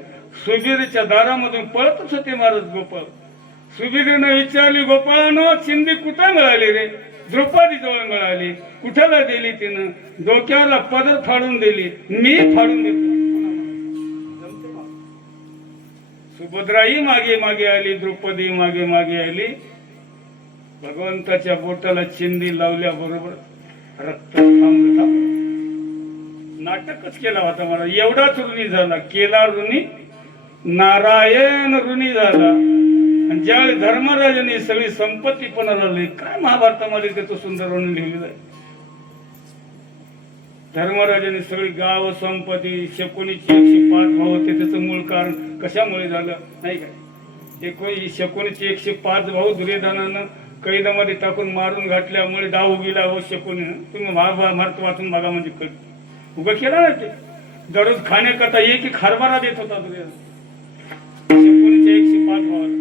सुभद्रेच्या दारामधून पळतच होते महाराज गोपाळ. सुभद्रेने विचारली, गोपाळानो चिंदी कुठे मिळाली रे? द्रौपदी जवळ मिळाली. कुठेला दिली तिनं? डोक्याला पदर फाडून दिली. मी फाडून देतो. सुभद्राही मागे मागे आली, द्रौपदी मागे मागे आली. भगवंताच्या बोटाला चिंदी लावल्या बरोबर रक्त थांबलं. नाटकच केला होता मला. एवढाच ऋणी झाला. केला ऋणी नारायण ऋणी झाला. आणि ज्यावेळी धर्मराजाने सगळी संपत्ती पणाला लिहिली. काय महाभारतामध्ये त्याचं सुंदर वर्णन लिहिलेलं आहे. धर्मराजाने सगळी गाव संपत्ती, शकुनीची 105 भाव होते. त्याचं मूळ कारण कशामुळे झालं नाही काय? शकुनीचे 105 भाऊ दुर्योधनानं कैदामध्ये टाकून मारून घातल्यामुळे डाव गेला व शकुनी तुम्ही महाभारत वाचून बघा म्हणजे कळत उभं केला ना ते दररोज खाण्याकरता एक एक हरभरा देत होता शकुनीच्या 105 भावाला.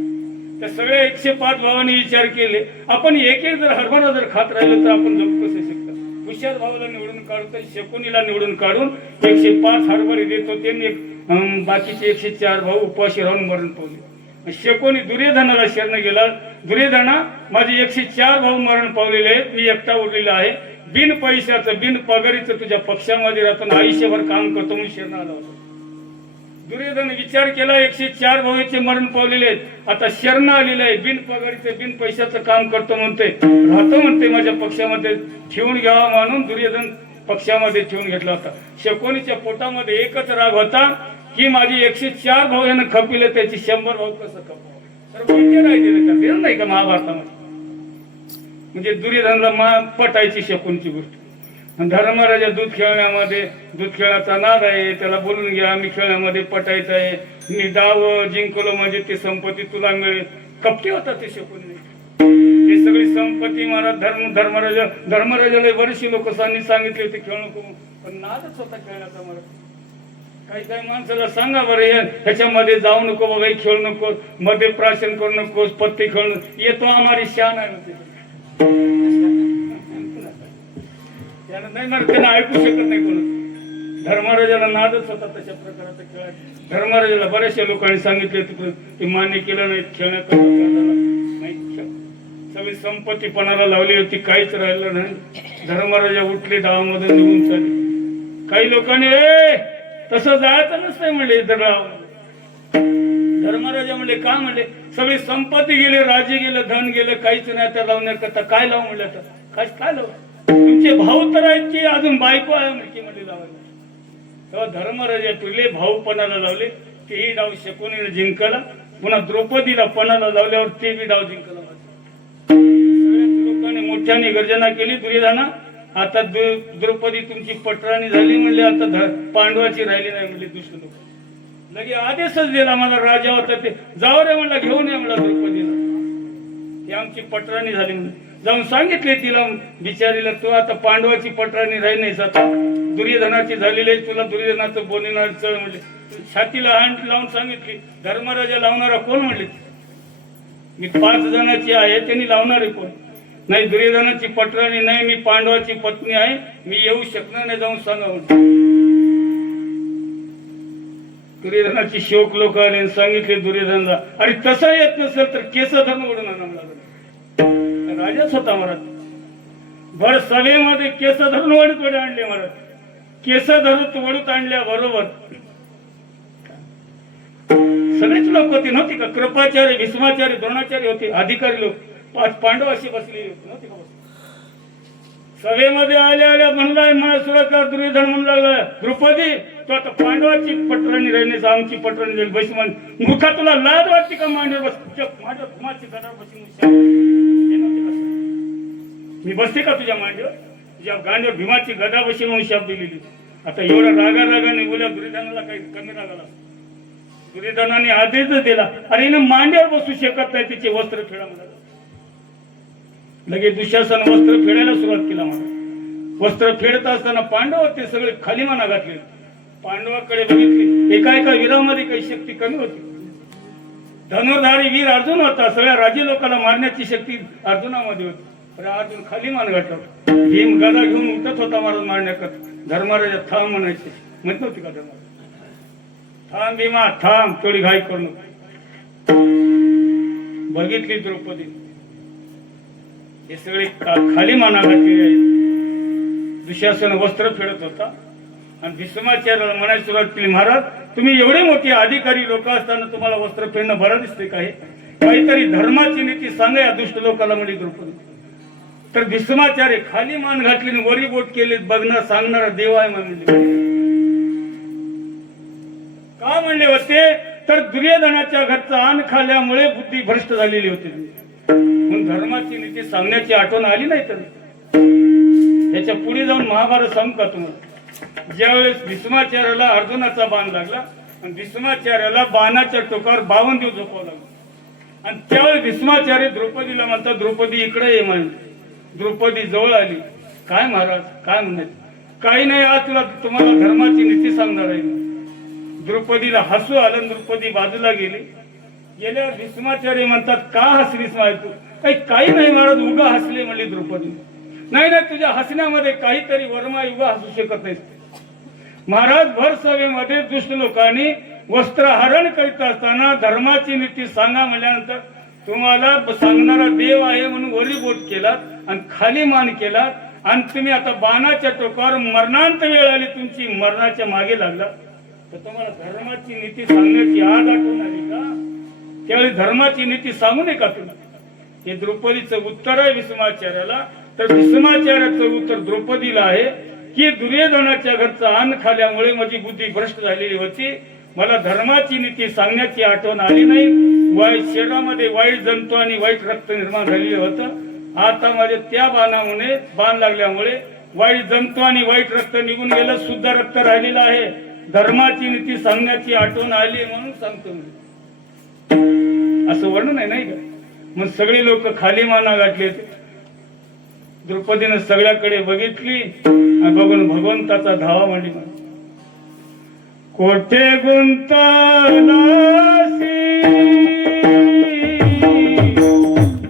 त्या सगळ्या 105 भावाने विचार केले आपण एक एक जर हरभरा जर खात राहिलो तर आपण जगू कसं शकतो. हुशार भावाला निवडून काढतो शकुनीला निवडून काढून 105 हरभरे देतो. त्यांनी बाकीचे 104 भाऊ उपाशी राहून मरण पावले. शकुनी दुर्योधनाला शरण गेला. दुर्योधना माझे 104 भाऊ मरण पावलेले आहेत मी एकटा उरलेला आहे बिन पैशाचं बिन पगारीचं तुझ्या पक्षामध्ये राहतो आयुष्यभर काम करतो म्हणून शरण आला होता. दुर्योधन विचार केला 104 भाऊचे मरण पावलेले आहेत आता शरण आलेले आहे बिन पगारीचं बिन पैशाचं काम करतो म्हणते राहतो म्हणते माझ्या पक्षामध्ये ठेवून घ्यावा म्हणून दुर्योधन पक्षामध्ये ठेवून घेतला होता. शकुनीच्या पोटामध्ये एकच राग होता की माझे 104 भाऊ यांना खपिले त्याची 100 भाऊ कसं खपावं तर म्हणजे नाही दिलं नाही का महाभारतामध्ये म्हणजे दुर्योधनला पटायची शकुनीची गोष्ट. धर्मराजा दूध खेळण्याचा नाद आहे त्याला बोलून घ्या मी खेळण्यामध्ये पटायचं आहे मी डाव जिंकलो म्हणजे ती संपत्ती तुला मिळेल. कपटी होता ते शकुनी हे सगळी संपत्ती महाराज धर्मराजाला बरेचशी लोक सांगितले होते खेळ नको पण नादच होता खेळण्याचा महाराज. काही माणसाला सांगा बरं ह्याच्यामध्ये जाऊ नको बाबा खेळू नको मध्ये प्राशन करू नको पत्ते खेळू येतो आम्हाला शान आहे नाही मार त्यांना ऐकू शकत नाही कोण. धर्मराजाला नादच होता तशा प्रकारचा खेळ. धर्मराजाला बऱ्याचशा लोकांनी सांगितले ते मान्य केलं नाही खेळण्यात सगळी संपत्ती पणाला लावली होती काहीच राहिलं नाही. धर्मराजा उठले डावामधून निघून चालले. काही लोकांनी तसं जायचं नसतंय म्हणले धर्मराजा म्हणले का म्हणले सगळी संपत्ती गेले राज्य गेलं धन गेलं काहीच नाही त्या लावण्याकरता काय लावू म्हणलं तर काय लावू तुमचे भाऊ तर आहेत की अजून बायको आहे म्हणले लावायला. तेव्हा धर्मराजा पिरले भाऊ पणाला लावले तेही डाव शकुनीने जिंकला. पुन्हा द्रौपदीला पणाला लावल्यावर ते बी डाव जिंकला. सगळ्याच लोकांनी मोठ्याने गर्जना केली दुर्योधना आता द्रौपदी तुमची पटराणी झाली म्हणले आता पांडवाची राहिली नाही म्हणले. दुष्ट लोक लगे आदेशच दिला मला राजा होता ते जाऊ रे म्हणला घेऊन ये म्हणला द्रौपदीला ही आमची पटराणी झाली म्हणून जाऊन सांगितले तिला बिचारीला तू आता पांडवाची पटराणी राहिली नाही आता दुर्योधनाची झालेली तुला दुर्योधनाचं बोलणार चळ म्हणले. छातीला हात लावून सांगितली. धर्मराजा लावणारा कोण म्हणले मी 5 जणांची आहे त्यांनी लावणारे कोण नाही दुर्योधनाची पटराणी नाही मी पांडवाची पत्नी आहे मी येऊ शकणार नाही जाऊन सांगा. दुर्योधनाची शोक लोक आले सांगितले दुर्योधनला अरे तसा येत नसेल तर केस धरून ओढून आणला राजाच होता महाराज. भर सभेमध्ये केस धरून वडूत आणले महाराज. केस धरून वडूत आणल्या बरोबर सगळेच लोक होते नव्हते का कृपाचार्य भीष्माचार्य द्रोणाचार्य होते अधिकारी लोक 5 पांडव असे बसले नव्हते का. सभेमध्ये आल्या म्हणलाय मला सुरक्षा दुर्योधन म्हणू लागला द्रौपदी तो आता पांडवाची पटराणी राहिली आमची पटराणी राहिली बसमान मुठा तुला लाज वाटते का मांडव बस माझ्या धुमाची गदा बसून मी बसते का तुझ्या मांडीवर तुझ्या गांडीवर भीमाची गदा बशी म्हणून शाप दिलेली. आता एवढा रागाने बोल्या दुर्योधनाला काही कमी रागाला. दुर्योधनाने आदेशच दिला अरे हिनं मांडीवर बसू शकत नाही तिचे वस्त्र फेडा म्हणाला. लगेच दुःशासन वस्त्र फेडायला सुरुवात केला मला. वस्त्र फेडत असताना पांडव ते सगळे खाली माना घातले. पांडवाकडे बघितले एका वीरामध्ये काही शक्ती कमी होती. धनुर्धारी वीर अर्जुन होता सगळ्या राज्य लोकांना मारण्याची शक्ती अर्जुनामध्ये होती. अर्जुन खाली मान घातला. भीम गदा घेऊन उठत होता महाराज मारण्याकरता. धर्मराजा थांब म्हणायचे म्हणत नव्हती का धर्मराज थांब भीमा थांब थोडी घाई करू नको. बघितली द्रौपदी हे सगळे खाली माना घातलेले आहेत. दुःशासन वस्त्र फेडत होता आणि भीष्माचार्याला म्हणायला सुरुवात केली महाराज तुम्ही एवढे मोठे अधिकारी लोक असताना तुम्हाला वस्त्र फेडणं बरं दिसते का हे काहीतरी धर्माची नीती सांगा या दुष्ट लोकांना म्हणजे द्रौपदी. तर भीष्माचार्य खाली मान घातली वरी बोट केले बघणार सांगणारा देव आहे म्हणले. का म्हणले होते तर दुर्योधनाच्या घरचा अन्न खाल्ल्यामुळे बुद्धी भ्रष्ट झालेली होती म्हणून धर्माची नीती सांगण्याची आठवण आली नाही. तर त्याच्या पुढे जाऊन महाभारत सांगू का तुम्हाला. ज्यावेळेस भीष्माचार्याला अर्जुनाचा बाण लागला आणि भीष्माचार्याला बाणाच्या टोकावर 52 दिवस झोपावं लागलं. आणि त्यावेळी भीष्माचार्य द्रौपदीला म्हणतात, द्रौपदी इकडे ये म्हणे. द्रौपदी जवळ आली. काय महाराज, काय म्हणायचं? काही नाही, आज तुम्हाला धर्माची नीती सांगणार आहे. द्रौपदीला हसू आलं. द्रौपदी बाजूला गेल्यावर भीष्माचार्य म्हणतात, का हसलीस माय तू? काही नाही महाराज, उगा हसले म्हणली द्रौपदी. नाही नाही, तुझ्या हसण्यामध्ये काहीतरी वर्मा युगा हसू शकत नाही महाराज. भर सभेमध्ये दुष्ट लोकांनी वस्त्रहरण करीत असताना धर्माची नीती सांगा म्हणल्यानंतर तुम्हाला सांगणारा देव आहे म्हणून वरी बोट केलात आणि खाली मान केलात, आणि तुम्ही आता बाणाच्या टोकावर मरणांत वेळ आली तुमची, मरणाच्या मागे लागला. तर तुम्हाला धर्माची नीती सांगण्याची आज आठवण आली का? त्यावेळी धर्माची नीती सांगू नये का तुम्ही? हे द्रौपदीचं उत्तर आहे भीष्माचार्याला. तर भीष्माचार्याचं उत्तर द्रौपदीला आहे की दुर्योधनाच्या घरचा अन्न खाल्यामुळे माझी बुद्धी भ्रष्ट झालेली होती. मला धर्माची नीती सांगण्याची आठवण आली नाही. शरीरामध्ये वाईट जंतू आणि वाईट रक्त निर्माण झालेलं होतं. आता माझ्या त्या बाणामुळे, बाण लागल्यामुळे वाईट जंतू आणि वाईट रक्त निघून गेलं, शुद्ध रक्त राहिलेलं आहे. धर्माची नीती सांगण्याची आठवण आली म्हणून सांगतो मी. असं वर्णन आहे नाही का? मग सगळे लोक खाली माना गाठले. द्रौपदीनं सगळ्याकडे बघितली आणि बघून भगवंताचा धावा मांडली. कोठे गुंतलासी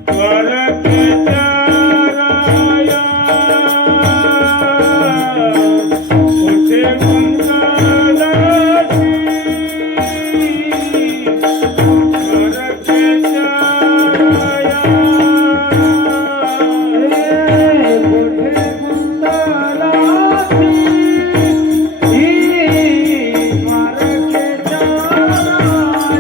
द्वारकेच्या राया, कोठे गुंतलासी द्वारकेच्या राया,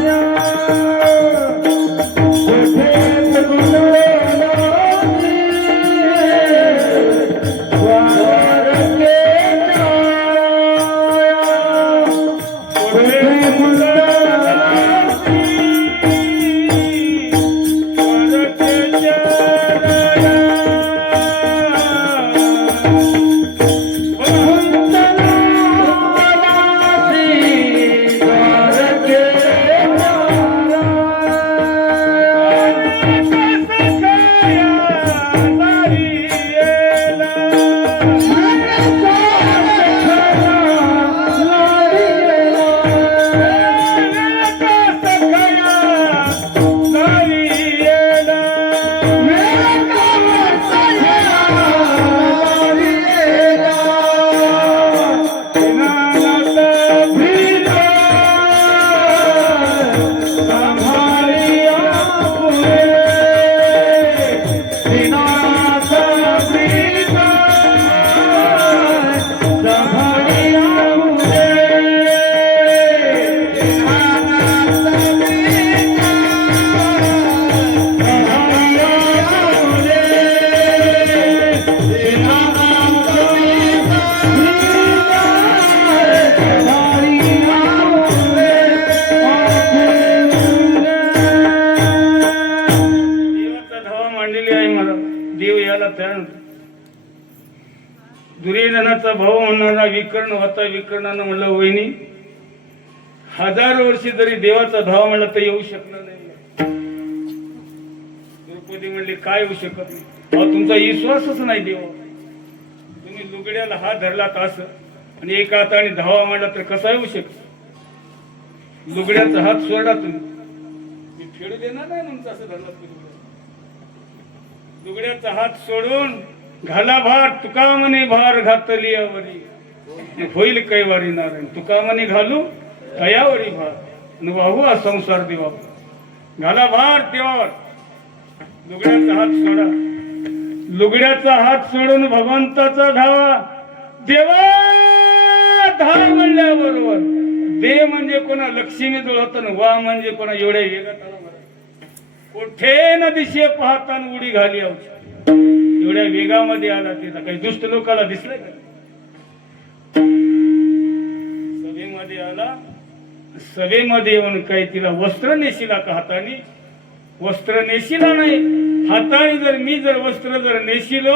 कोठे गुंतलासी दुर्योधनाचा भाऊ म्हणणारा विकर्ण होता. विकर्णानं म्हणलं, वहिनी 1000 वर्षी जरी देवाचा धावा म्हणला तर येऊ शकणार नाही. द्रौपदी म्हणली, काय येऊ शकत नाही? तुमचा विश्वासच नाही देवा. तुम्ही लुगड्याला हात धरला असं आणि एका हाताने धावा म्हणला तर कसा येऊ शकतो? लुगड्याचा हात सोडा तुम्ही, मी फेडू देणार नाही तुमचा असं धरला. लुगड्याचा हात सोडून घाला भार, तुका म्हणे भार घातली यावरी, होईल कैवारी नारायण. तुका म्हणे घालू कयावरी भार, वाहू हा संसार देवा. घाला भार देवावर. लुगड्याचा हात सोडा. लुगड्याचा हात सोडून भगवंताचा धावा. देवा धार म्हणल्याबरोबर देव म्हणजे कोणा लक्ष्मी जवळ होतं ना, वा म्हणजे कोणा एवढ्या वेगात आला. कोठे न दिशे पाहताना उडी घाली आवची. एवढ्या वेगामध्ये आला तिला काही दुष्ट लोकाला दिसलंय का? सभेमध्ये आला. सभेमध्ये येऊन काही तिला वस्त्र नेशिला का हाताने? वस्त्र नेशिला नाही. हाताने जर मी वस्त्र जर नेशिलो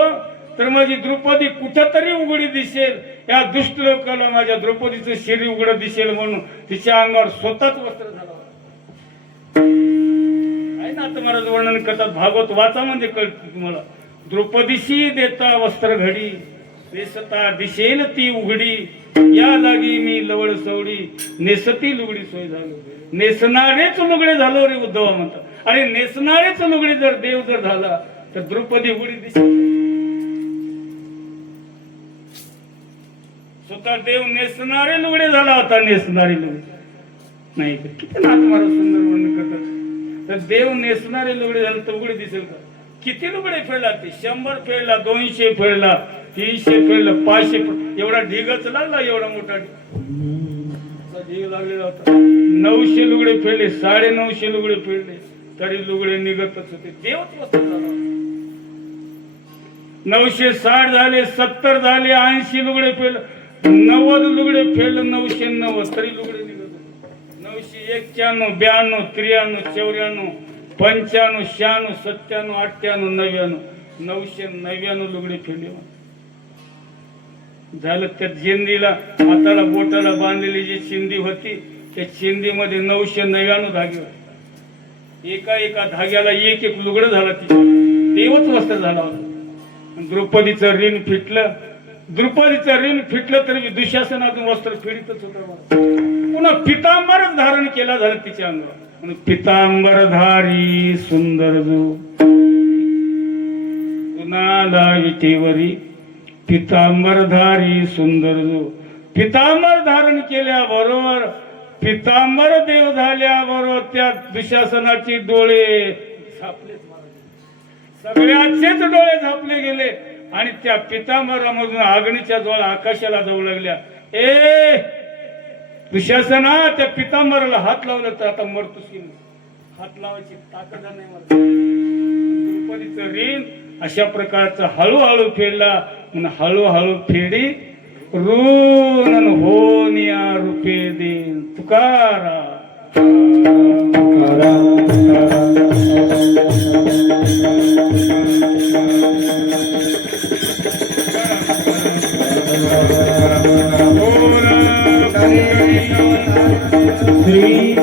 तर माझी द्रौपदी कुठंतरी उघडी दिसेल. या दुष्ट लोकाला माझ्या द्रौपदीचं शरीर उघड दिसेल म्हणून तिच्या अंगावर स्वतःच वस्त्र झालं. आहे ना नाथ महाराज वर्णन करतात. भागवत वाचा म्हणजे कळत तुम्हाला. द्रौपदीशी देता वस्त्र घडी, नेसता दिशेन ती उघडी, या लागी मी लवळ सवडी, नेसती लुगडी सोय झालो. नेसणारेच लुगडे झालो रे उद्धवा म्हणतात. आणि नेसणारेच लुगडी जर देव जर झाला तर द्रौपदी उघडी दिसते. स्वतः देव नेसणारे लुगडे झाला होता. नेसणारे लुगडे नाही का? किती नाथ महाराज सुंदर वर्णन करतात. तर देव नेसणारे लुगडे झाले तर उघडे दिसेल का? किती लुगडे फेडला ते? 100 फेडला, 200 फेडला, 300 फेडला, 500 एवढा ढिगच लागला. एवढा मोठा ढीग लागलेला होता. 900 लुगडे फेडले, 950 लुगडे फेडले तरी लुगडे निघतच होते. देवच वस्त्र झाला. 960 झाले, 70 झाले, 80 लुगडे फेडले, 90 लुगडे फेडलं, 990 तरी लुगडे निघत होते. 991, 92, 93, 94, 95, 96, 97, 98, 99, 999 लुगडे फेडले. झालं त्या चिंदीला, हाताला बोटाला बांधलेली जी चिंदी होती त्या चिंदीमध्ये 999 धागे होते. एका एका धाग्याला एक एक लुगडं झाला. ती देवच वस्त्र झाला होता. द्रौपदीचं ऋण फिटलं. द्रौपदीचं ऋण फिटलं तरी दुःशासनातून वस्त्र फिडितच होतं. पुन्हा पितांबरच धारण केला झालं तिच्या अंगावर. म्हणून पितांबर धारी सुंदर जो, कुणाला विटेवरी पितांबर धारी सुंदर जो. पितांबर धारण केल्याबरोबर, पितांबर देव झाल्याबरोबर त्या दुःशासनाचे डोळे झापले. सगळ्याचेच डोळे झापले गेले आणि त्या पितांबरामधून अग्नीच्या ज्वाळा आकाशाला जाऊ लागल्या. ए दुःशासना, त्या पितांबराला हात लावला तर आता मरतोस की नाही? हात लावायची ताकद नाही मला. द्रौपदीचं ऋण अशा प्रकारचा हळूहळू फेडला. म्हणून हळूहळू फेडी ऋण होनिया रुपे देन तुकारा. श्री